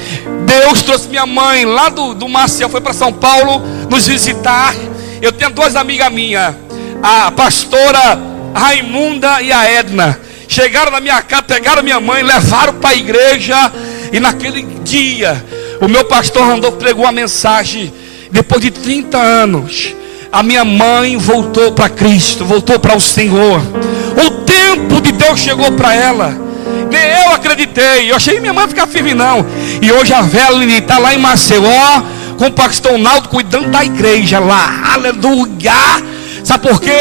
Deus trouxe minha mãe lá do Marcel, foi para São Paulo nos visitar. Eu tenho duas amigas minhas, a pastora Raimunda e a Edna. Chegaram na minha casa, pegaram minha mãe, levaram para a igreja. E naquele dia, o meu pastor Randolfo pregou uma mensagem. Depois de 30 anos, a minha mãe voltou para Cristo, voltou para o Senhor. O tempo de Deus chegou para ela. Nem eu acreditei. Eu achei que minha mãe ia ficar firme, não. E hoje a Velha está lá em Maceió, com o pastor Naldo cuidando da igreja lá. Aleluia! Sabe por quê?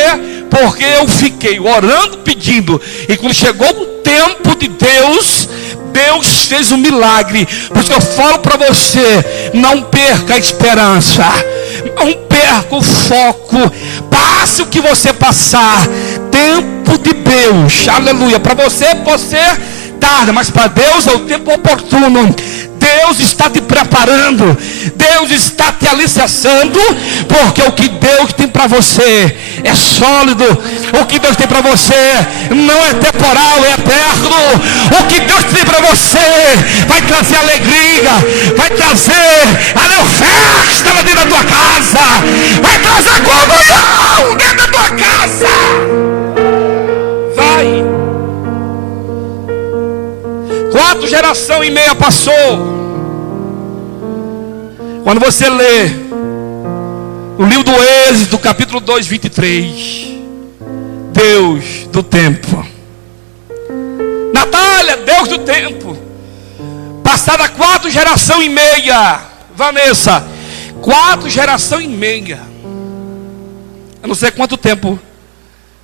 Porque eu fiquei orando, pedindo. E quando chegou o tempo de Deus, Deus fez um milagre. Por isso que eu falo para você: não perca a esperança, não perca o foco. Passe o que você passar. Tempo de Deus, aleluia. Para você pode ser tarde, mas para Deus é o tempo oportuno. Deus está te preparando, Deus está te alicerçando, porque o que Deus tem para você é sólido. O que Deus tem para você não é temporal, é eterno. O que Deus tem para você vai trazer alegria, vai trazer festa dentro da tua casa, vai trazer comunhão dentro da tua casa. Vai. 4 gerações e meia passou. Quando você lê o livro do Êxodo, capítulo 2, 23, Deus do tempo. Natália, Deus do tempo. Passada 4 gerações e meia. Vanessa, 4 gerações e meia. Eu não sei quanto tempo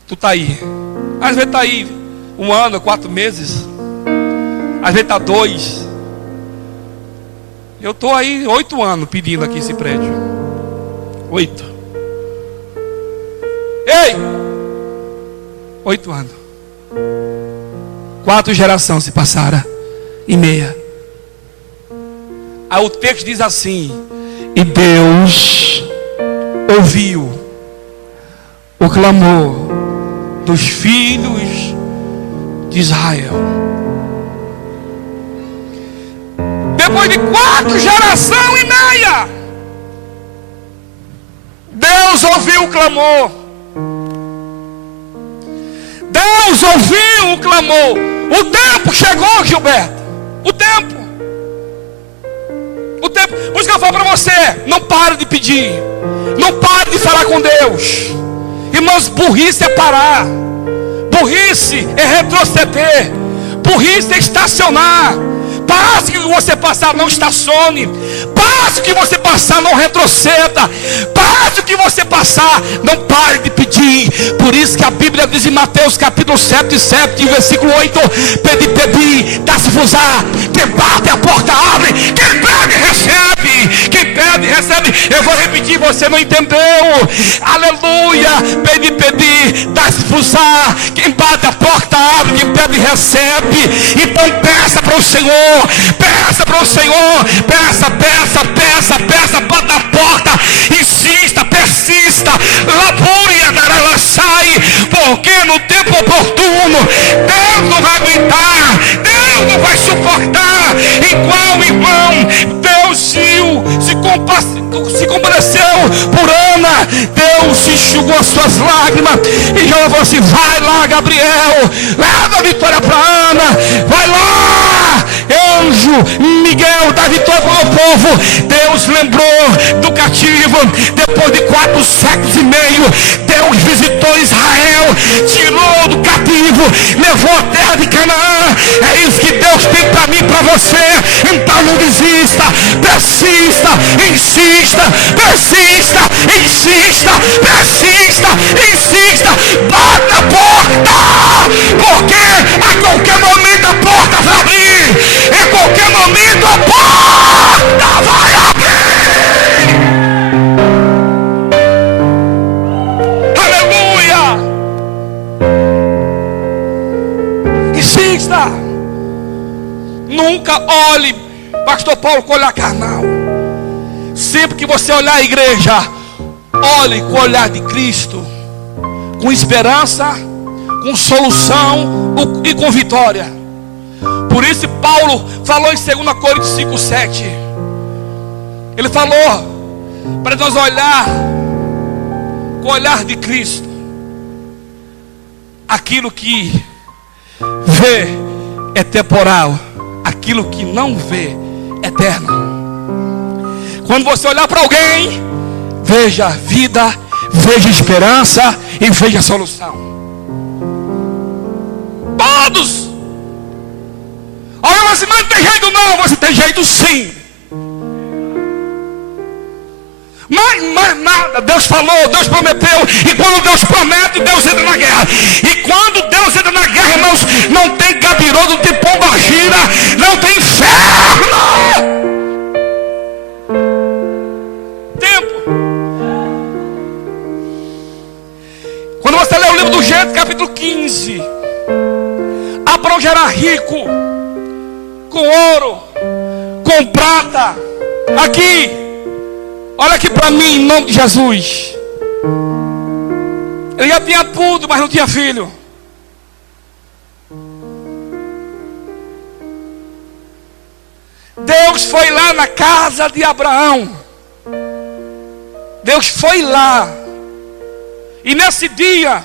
tu está aí. Às vezes está aí 1 ano, 4 meses. Às vezes está 2. Eu estou aí 8 anos pedindo aqui esse prédio. 8. Ei! 8 anos. 4 gerações se passaram e meia. Aí o texto diz assim: e Deus ouviu o clamor dos filhos de Israel. Depois de 4 gerações e meia, Deus ouviu o clamor. Deus ouviu o clamor. O tempo chegou, Gilberto. O tempo. Por isso que eu falo para você: não pare de pedir, não pare de falar com Deus. Irmãos, burrice é parar, burrice é retroceder, burrice é estacionar. Passe o que você passar, não estacione. Passe o que você passar, não retroceda. Passe o que você passar, não pare de pedir. Por isso que a Bíblia diz em Mateus capítulo 7, versículo 8: pedi, dá-se-vos-á. Quem bate a porta abre, quem pede recebe. Quem pede recebe. Eu vou repetir, você não entendeu. Aleluia. Pedi, dá-se-vos-á. Quem bate a porta abre, quem pede recebe. Então peça para o Senhor. Peça para o Senhor, peça, bata a porta, insista, persista, labure, dará sai, porque no tempo oportuno, Deus não vai aguentar, Deus não vai suportar. Igual, irmão, Deus se compadeceu por Ana, Deus enxugou as suas lágrimas, e já falou assim: vai lá, Gabriel, leva a vitória para Ana, vai lá, anjo Miguel, dá vitória para o povo. Deus lembrou do cativo. Depois de 4 séculos e meio, Deus visitou Israel, tirou do cativo, levou a terra de Canaã. É isso que Deus tem para mim, para você. Então não desista, persista, insista, persista, insista, persista, insista, bata a porta, porque a qualquer momento a porta vai abrir, a qualquer momento a porta Nunca olhe, pastor Paulo, com olhar carnal. Sempre que você olhar a igreja, olhe com o olhar de Cristo, com esperança, com solução e com vitória. Por isso Paulo falou em 2 Coríntios 5:7. Ele falou para nós olhar com o olhar de Cristo. Aquilo que vê é temporal, aquilo que não vê é eterno. Quando você olhar para alguém, veja vida, veja esperança e veja solução. Todos. Olha, mas não tem jeito não, você tem jeito sim. Mas nada, Deus falou, Deus prometeu. E quando Deus promete, Deus entra na guerra. E quando Deus entra na guerra, irmãos, não tem capiroto, não tem pombagira, não tem inferno. Tempo. Quando você lê o livro do Gênesis, capítulo 15, Abraão já era rico, com ouro, com prata. Aqui, olha aqui para mim, em nome de Jesus. Ele já tinha tudo, mas não tinha filho. Deus foi lá na casa de Abraão. Deus foi lá. E nesse dia,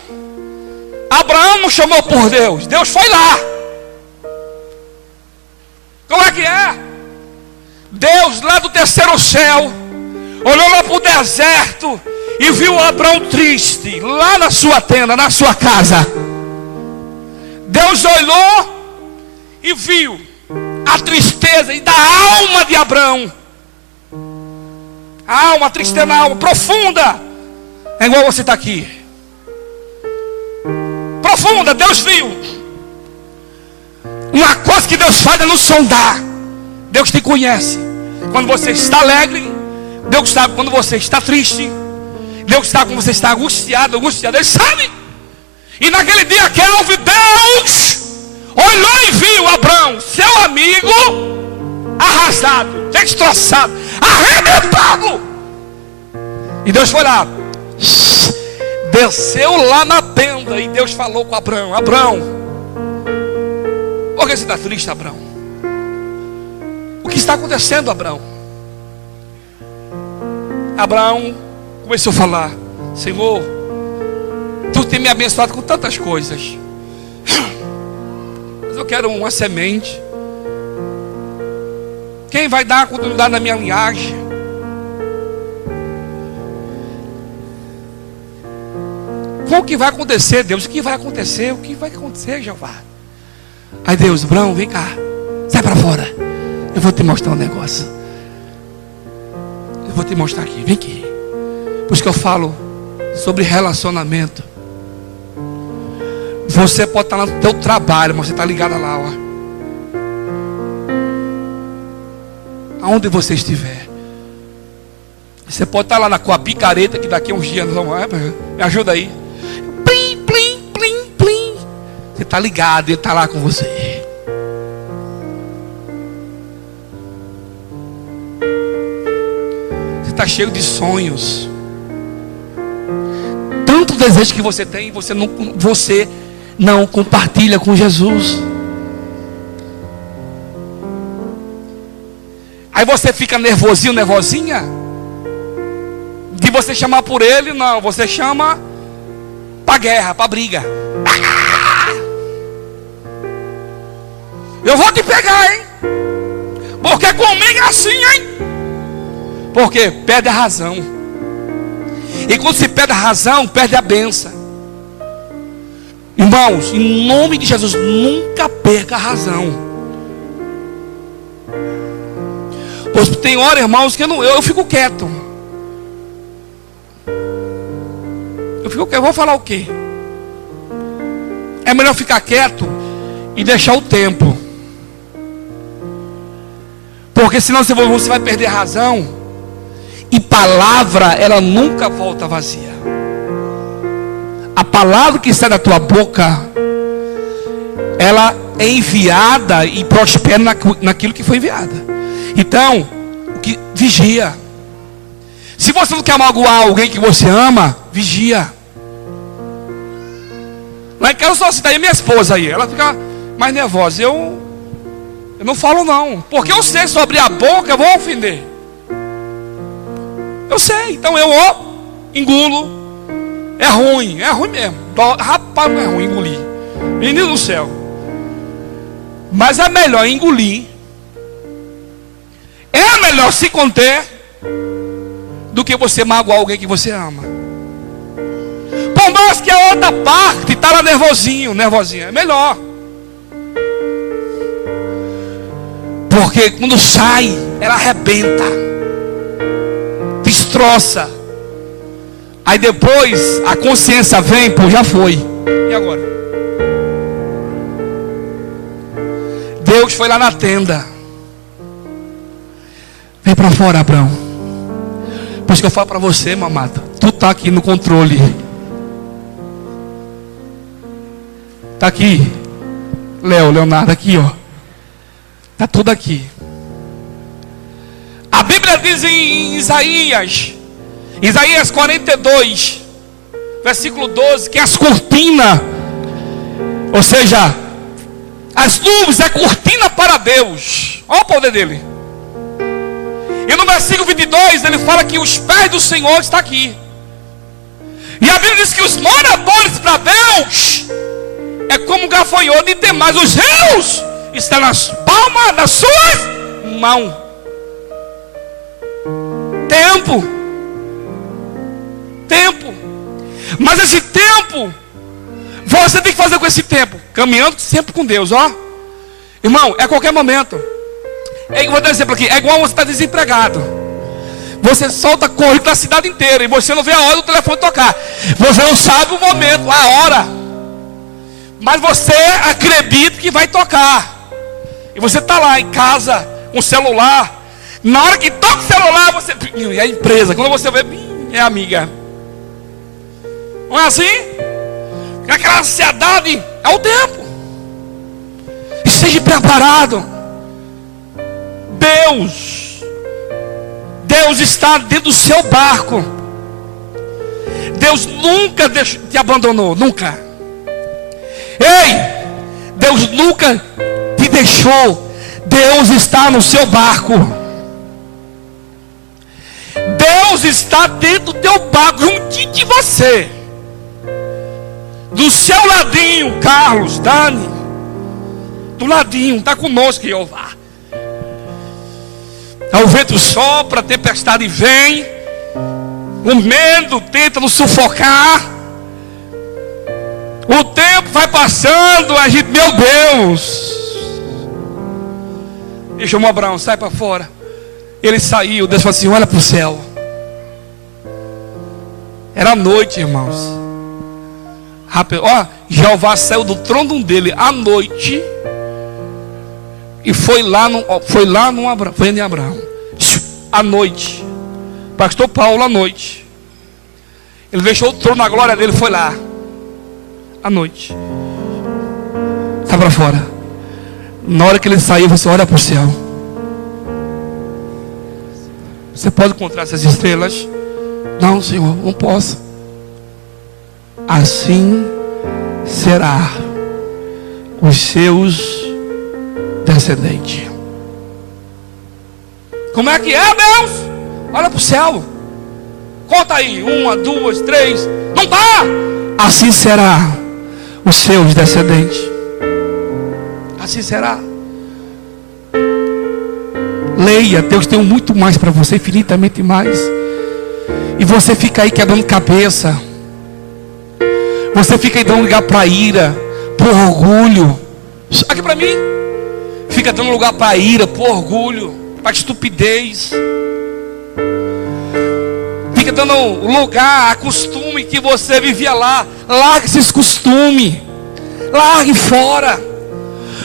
Abraão não chamou por Deus. Deus foi lá. Como é que é? Deus lá do terceiro céu olhou lá para o deserto e viu Abraão triste, lá na sua tenda, na sua casa. Deus olhou e viu a tristeza e da alma de Abraão. A alma, a tristeza na alma, profunda. É igual você está aqui. Profunda, Deus viu. Uma coisa que Deus faz é nos sondar. Deus te conhece. Quando você está alegre, Deus sabe quando você está triste. Deus sabe quando você está angustiado. Ele sabe. E naquele dia que houve, Deus olhou e viu Abraão, seu amigo, arrasado, destroçado, arrebentado. E Deus foi lá, desceu lá na tenda. E Deus falou com Abraão: Abraão, por que você está triste, Abraão? O que está acontecendo, Abraão? Abraão começou a falar: Senhor, Tu tem me abençoado com tantas coisas, mas eu quero uma semente. Quem vai dar continuidade na minha linhagem? O que vai acontecer, Deus? O que vai acontecer? O que vai acontecer, Jeová? Aí Deus: Abraão, vem cá, sai para fora. Eu vou te mostrar um negócio. Eu vou te mostrar aqui, vem aqui. Por isso que eu falo sobre relacionamento. Você pode estar no teu trabalho, mas você está ligado lá, ó. Aonde você estiver. Você pode estar lá com a picareta, que daqui a uns dias nós vamos. Me ajuda aí. Plim, plim, plim, plim. Você está ligado, ele está lá com você. Você está cheio de sonhos. Tanto desejo que você tem, você não compartilha com Jesus. Aí você fica nervosinho, nervosinha, de você chamar por ele. Não, você chama para guerra, para briga. Eu vou te pegar, hein? Porque comigo é assim, hein? Porque perde a razão. E quando se perde a razão, perde a bênção. Irmãos, em nome de Jesus, nunca perca a razão. Pois tem hora, irmãos, que eu fico quieto. Eu vou falar o quê? É melhor ficar quieto e deixar o tempo. Porque senão você vai perder a razão. E palavra, ela nunca volta vazia. A palavra que sai da tua boca, ela é enviada e prospera naquilo que foi enviada. Então, vigia. Se você não quer magoar alguém que você ama, vigia. Lá em casa só assim, daí minha esposa aí, ela fica mais nervosa. Eu não falo não, porque eu sei, se eu abrir a boca eu vou ofender. Eu sei, então eu engulo. É ruim mesmo. Rapaz, não é ruim engolir. Menino do céu. Mas é melhor engolir. É melhor se conter do que você magoar alguém que você ama. Por mais que a outra parte está lá nervosinha, é melhor. Porque quando sai, ela arrebenta, destroça. Aí depois a consciência vem, pô, já foi. E agora? Deus foi lá na tenda. Vem para fora, Abraão. Por isso que eu falo para você, mamata, tu tá aqui no controle. Tá aqui, Leonardo, aqui, ó. Tá tudo aqui. A Bíblia diz em Isaías 42, versículo 12, que as cortinas, ou seja, as nuvens é cortina para Deus. Olha o poder dele. E no versículo 22 ele fala que os pés do Senhor estão aqui. E a Bíblia diz que os moradores para Deus é como um gafanhoto e tem mais. Os rios estão nas palmas das suas mãos. Tempo. Mas esse tempo, você tem que fazer com esse tempo, caminhando sempre com Deus, ó. Irmão, é a qualquer momento. Vou dar um exemplo aqui. É igual você está desempregado. Você solta currículo da cidade inteira e você não vê a hora do telefone tocar. Você não sabe o momento, a hora. Mas você acredita que vai tocar. E você está lá em casa, com o celular. Na hora que toca o celular, você... É a empresa. Quando você vê, é amiga. Não é assim? Aquela ansiedade é o tempo. Esteja preparado. Deus está dentro do seu barco. Deus nunca te abandonou, nunca. Ei, Deus nunca te deixou. Deus está no seu barco. Deus está dentro do teu barco, juntinho de você. Do seu ladinho, Carlos, Dani. Do ladinho, está conosco, Jeová. O vento sopra, a tempestade vem. O medo tenta nos sufocar. O tempo vai passando, a gente, meu Deus. Ele chamou Abraão, sai para fora. Ele saiu, Deus falou assim, olha para o céu. Era noite, irmãos. Ó, Jeová saiu do trono dele à noite. E foi em Abraão. À noite. Pastor Paulo à noite. Ele deixou o trono na glória dele, foi lá. À noite. Sai para fora. Na hora que ele saiu, você olha para o céu. Você pode encontrar essas estrelas? Não, Senhor, não posso. Assim será os seus descendentes. Como é que é, Deus? Olha para o céu. Conta aí, 1, 2, 3. Não dá. Assim será os seus descendentes. Assim será. Leia, Deus tem muito mais para você, infinitamente mais. E você fica aí quebrando cabeça. Você fica aí dando lugar para ira, por orgulho. Aqui para mim. Fica dando lugar para ira, por orgulho, para estupidez. Fica dando lugar a costume que você vivia lá. Largue esses costumes. Largue fora.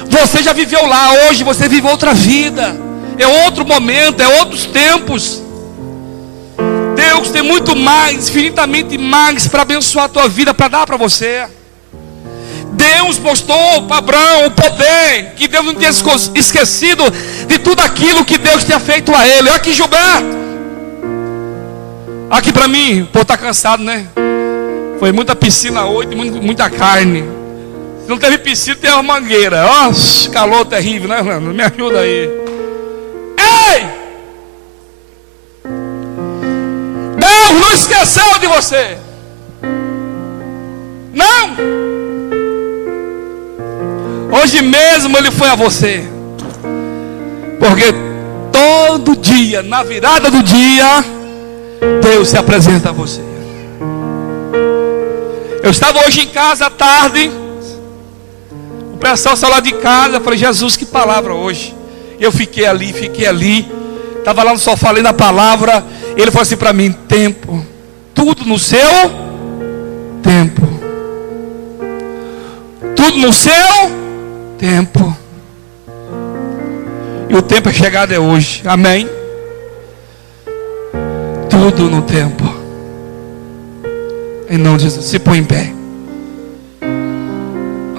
Você já viveu lá, hoje você vive outra vida. É outro momento, é outros tempos. Deus tem muito mais, infinitamente mais para abençoar a tua vida, para dar para você. Deus mostrou para Abraão o poder, que Deus não tinha esquecido de tudo aquilo que Deus tinha feito a ele. Olha aqui, Gilberto. Aqui para mim, pô, tá cansado, né? Foi muita piscina hoje, muita carne. Se não teve piscina, tem uma mangueira. Ó, calor terrível, né, Fernando? Me ajuda aí. Ei! Deus não esqueceu de você. Não! Hoje mesmo Ele foi a você. Porque todo dia, na virada do dia, Deus se apresenta a você. Eu estava hoje em casa à tarde. O pessoal saiu lá de casa. Eu falei, Jesus, que palavra hoje. Eu fiquei ali. Estava lá no sofá lendo a palavra. Ele falou assim para mim: tempo, tudo no seu tempo. Tudo no seu tempo. E o tempo é chegado, é hoje. Amém? Tudo no tempo. Em nome de Jesus. Se põe em pé.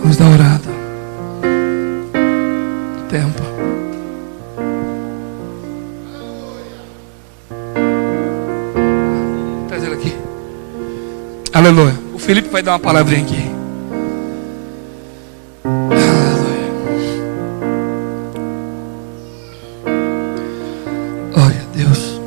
Vamos dar orada. Tempo. Traz ele aqui. Aleluia. O Felipe vai dar uma palavrinha aqui. Aleluia. Glória a Deus.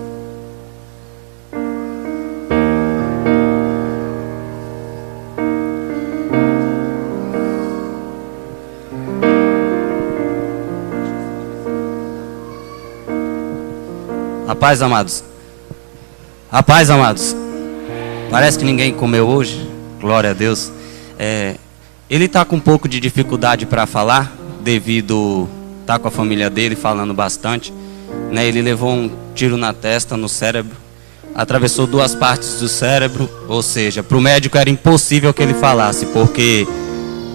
Rapaz, amados. Rapaz, amados. Parece que ninguém comeu hoje. Glória a Deus. Ele está com um pouco de dificuldade para falar, devido estar com a família dele falando bastante, né? Ele levou um tiro na testa, no cérebro, atravessou 2 partes do cérebro, ou seja, para o médico era impossível que ele falasse, porque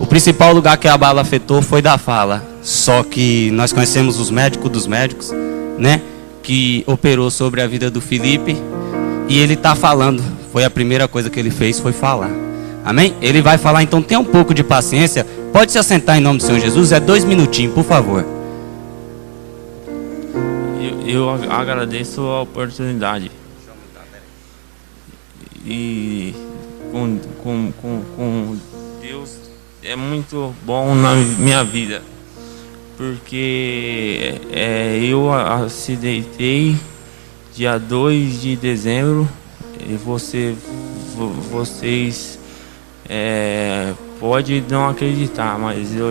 o principal lugar que a bala afetou foi da fala. Só que nós conhecemos os médicos dos médicos, né? Que operou sobre a vida do Felipe, e ele está falando. Foi a primeira coisa que ele fez, foi falar. Amém? Ele vai falar, então tenha um pouco de paciência. Pode se assentar em nome do Senhor Jesus. 2 minutinhos, por favor. Eu agradeço a oportunidade. E com Deus é muito bom na minha vida. Porque eu acidentei dia 2 de dezembro. E vocês pode não acreditar, mas eu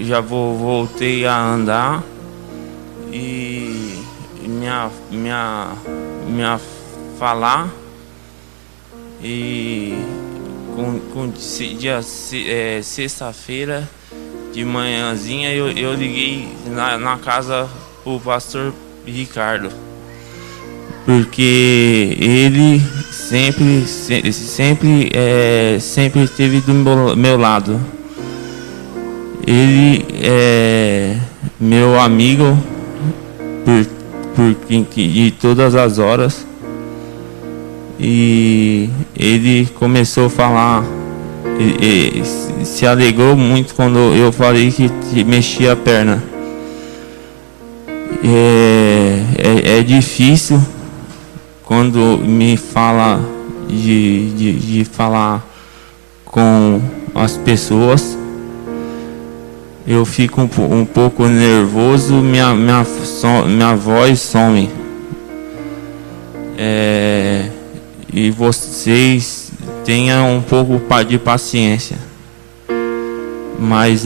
já voltei a andar e minha falar, e com dia sexta-feira de manhãzinha eu liguei na casa pro pastor Ricardo, porque ele sempre esteve do meu lado. Ele é meu amigo de todas as horas, e ele começou a falar, se alegrou muito quando eu falei que mexia a perna. É difícil quando me fala de falar com as pessoas. Eu fico um pouco nervoso, minha voz some. E vocês tenham um pouco de paciência. Mas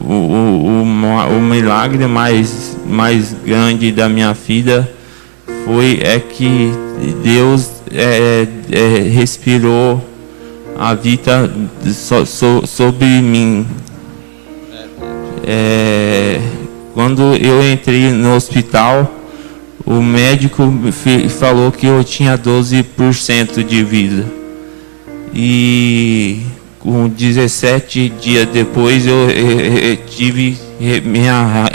o milagre mais grande da minha vida é que Deus respirou a vida sobre mim. Quando eu entrei no hospital, o médico falou que eu tinha 12% de vida. E com 17 dias depois eu tive minha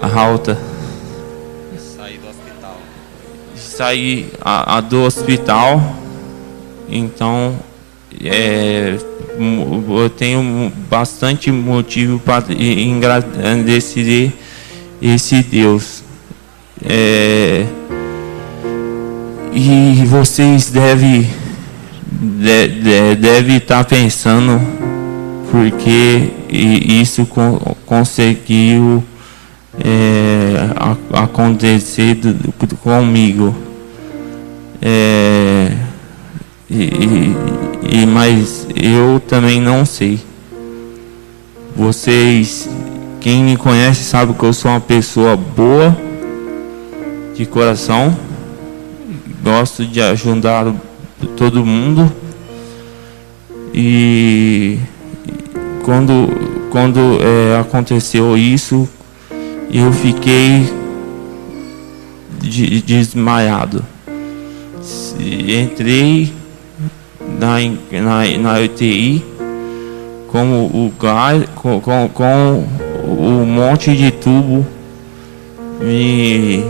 alta. Saí do hospital. Saí do hospital. Então eu tenho bastante motivo para engrandecer esse Deus. E vocês devem estar pensando porque isso conseguiu acontecer comigo. Mas eu também não sei. Vocês, quem me conhece sabe que eu sou uma pessoa boa de coração, gosto de ajudar todo mundo. E quando aconteceu isso, eu fiquei desmaiado. Entrei na UTI com o gás, com o monte de tubo me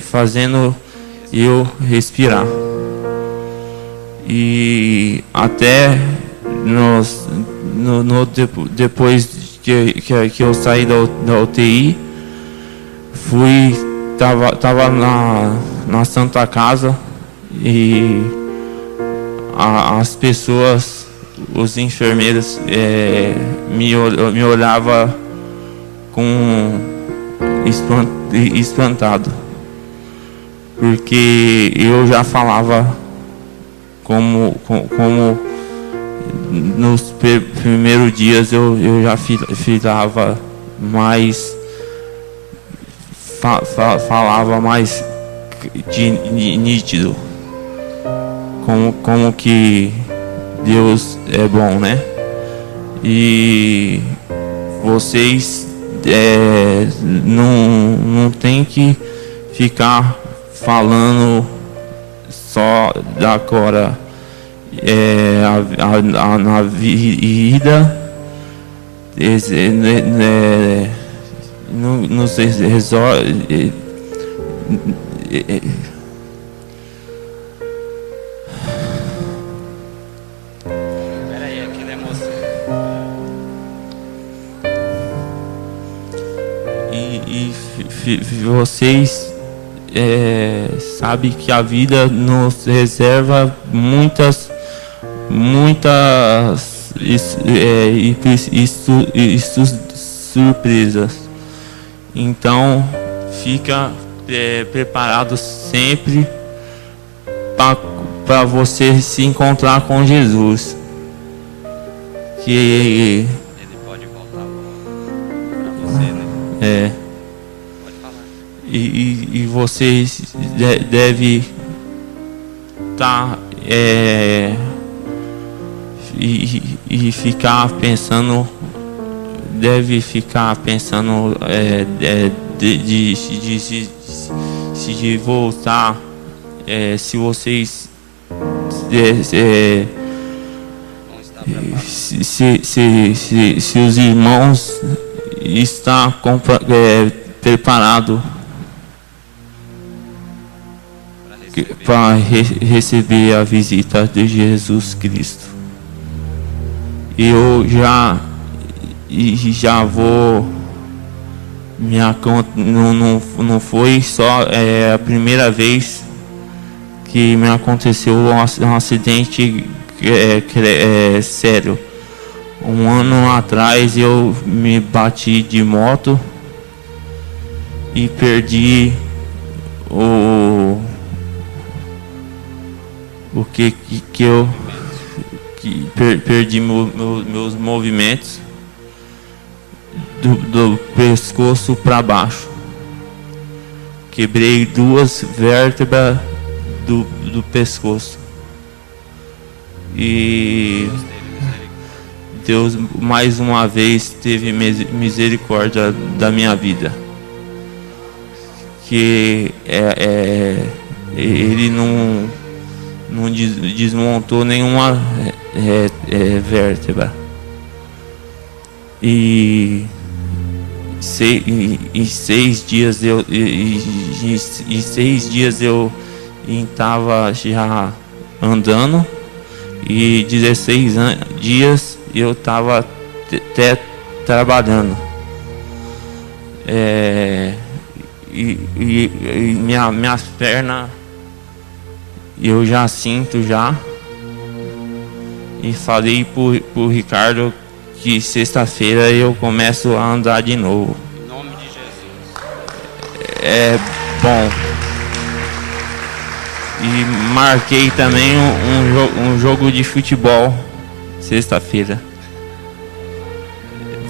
fazendo eu respirar. E até depois que eu saí da UTI, tava na Santa Casa e as pessoas, os enfermeiros me olhavam com espantado, porque eu já falava como nos primeiros dias eu já falava mais, falava mais de nítido, como que Deus é bom, né? E vocês não tem que ficar falando só da Cora. Na vida nos resolve. Peraí, aquilo é emoção. Vocês sabem que a vida nos reserva muitas surpresas. Então fica preparado sempre para você se encontrar com Jesus, que Ele pode voltar para você, né? Pode falar. E vocês devem estar e ficar pensando, de voltar, se vocês se os irmãos estão preparados para receber a visita de Jesus Cristo. Eu já vou, minha conta não foi só a primeira vez que me aconteceu um acidente sério. Um ano atrás eu me bati de moto e perdi perdi meus movimentos do pescoço para baixo. Quebrei 2 vértebras do pescoço. E Deus mais uma vez teve misericórdia da minha vida. Que Ele não desmontou nenhuma vértebra. E 6 dias eu estava já andando e 16 dias eu estava até trabalhando. Minhas pernas eu já sinto já. E falei pro Ricardo que sexta-feira eu começo a andar de novo. Em nome de Jesus. É bom. E marquei também um jogo de futebol sexta-feira.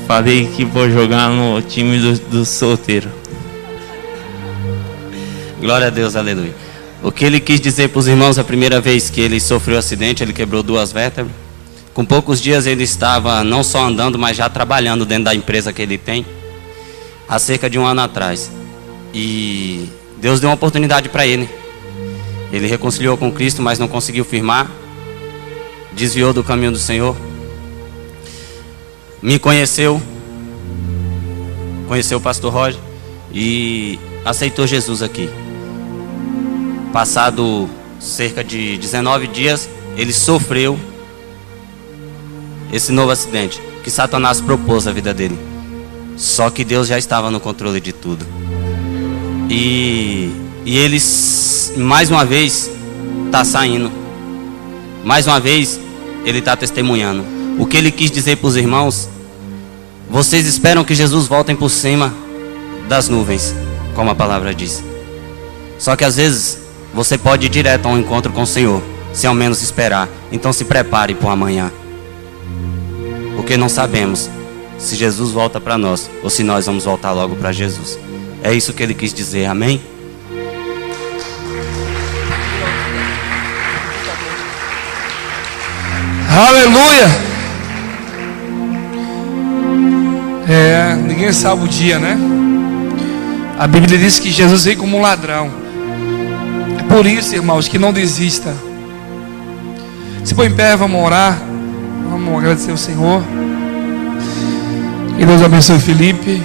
Falei que vou jogar no time do solteiro. Glória a Deus, aleluia. O que ele quis dizer para os irmãos a primeira vez que ele sofreu um acidente, ele quebrou 2 vértebras. Com poucos dias ele estava não só andando, mas já trabalhando dentro da empresa que ele tem, há cerca de 1 ano atrás. E Deus deu uma oportunidade para ele. Ele reconciliou com Cristo, mas não conseguiu firmar. Desviou do caminho do Senhor. Me conheceu o pastor Roger e aceitou Jesus aqui. Passado cerca de 19 dias, ele sofreu esse novo acidente que Satanás propôs à vida dele. Só que Deus já estava no controle de tudo. E ele mais uma vez está saindo. Mais uma vez ele está testemunhando. O que ele quis dizer para os irmãos: vocês esperam que Jesus volte por cima das nuvens, como a palavra diz. Só que às vezes você pode ir direto a um encontro com o Senhor, sem ao menos esperar. Então se prepare para o amanhã, porque não sabemos se Jesus volta para nós ou se nós vamos voltar logo para Jesus. É isso que ele quis dizer, amém? Aleluia! Ninguém sabe o dia, né? A Bíblia diz que Jesus veio como um ladrão. É por isso, irmãos, que não desista. Se põe em pé, vamos orar. Vamos agradecer ao Senhor. Que Deus abençoe Felipe.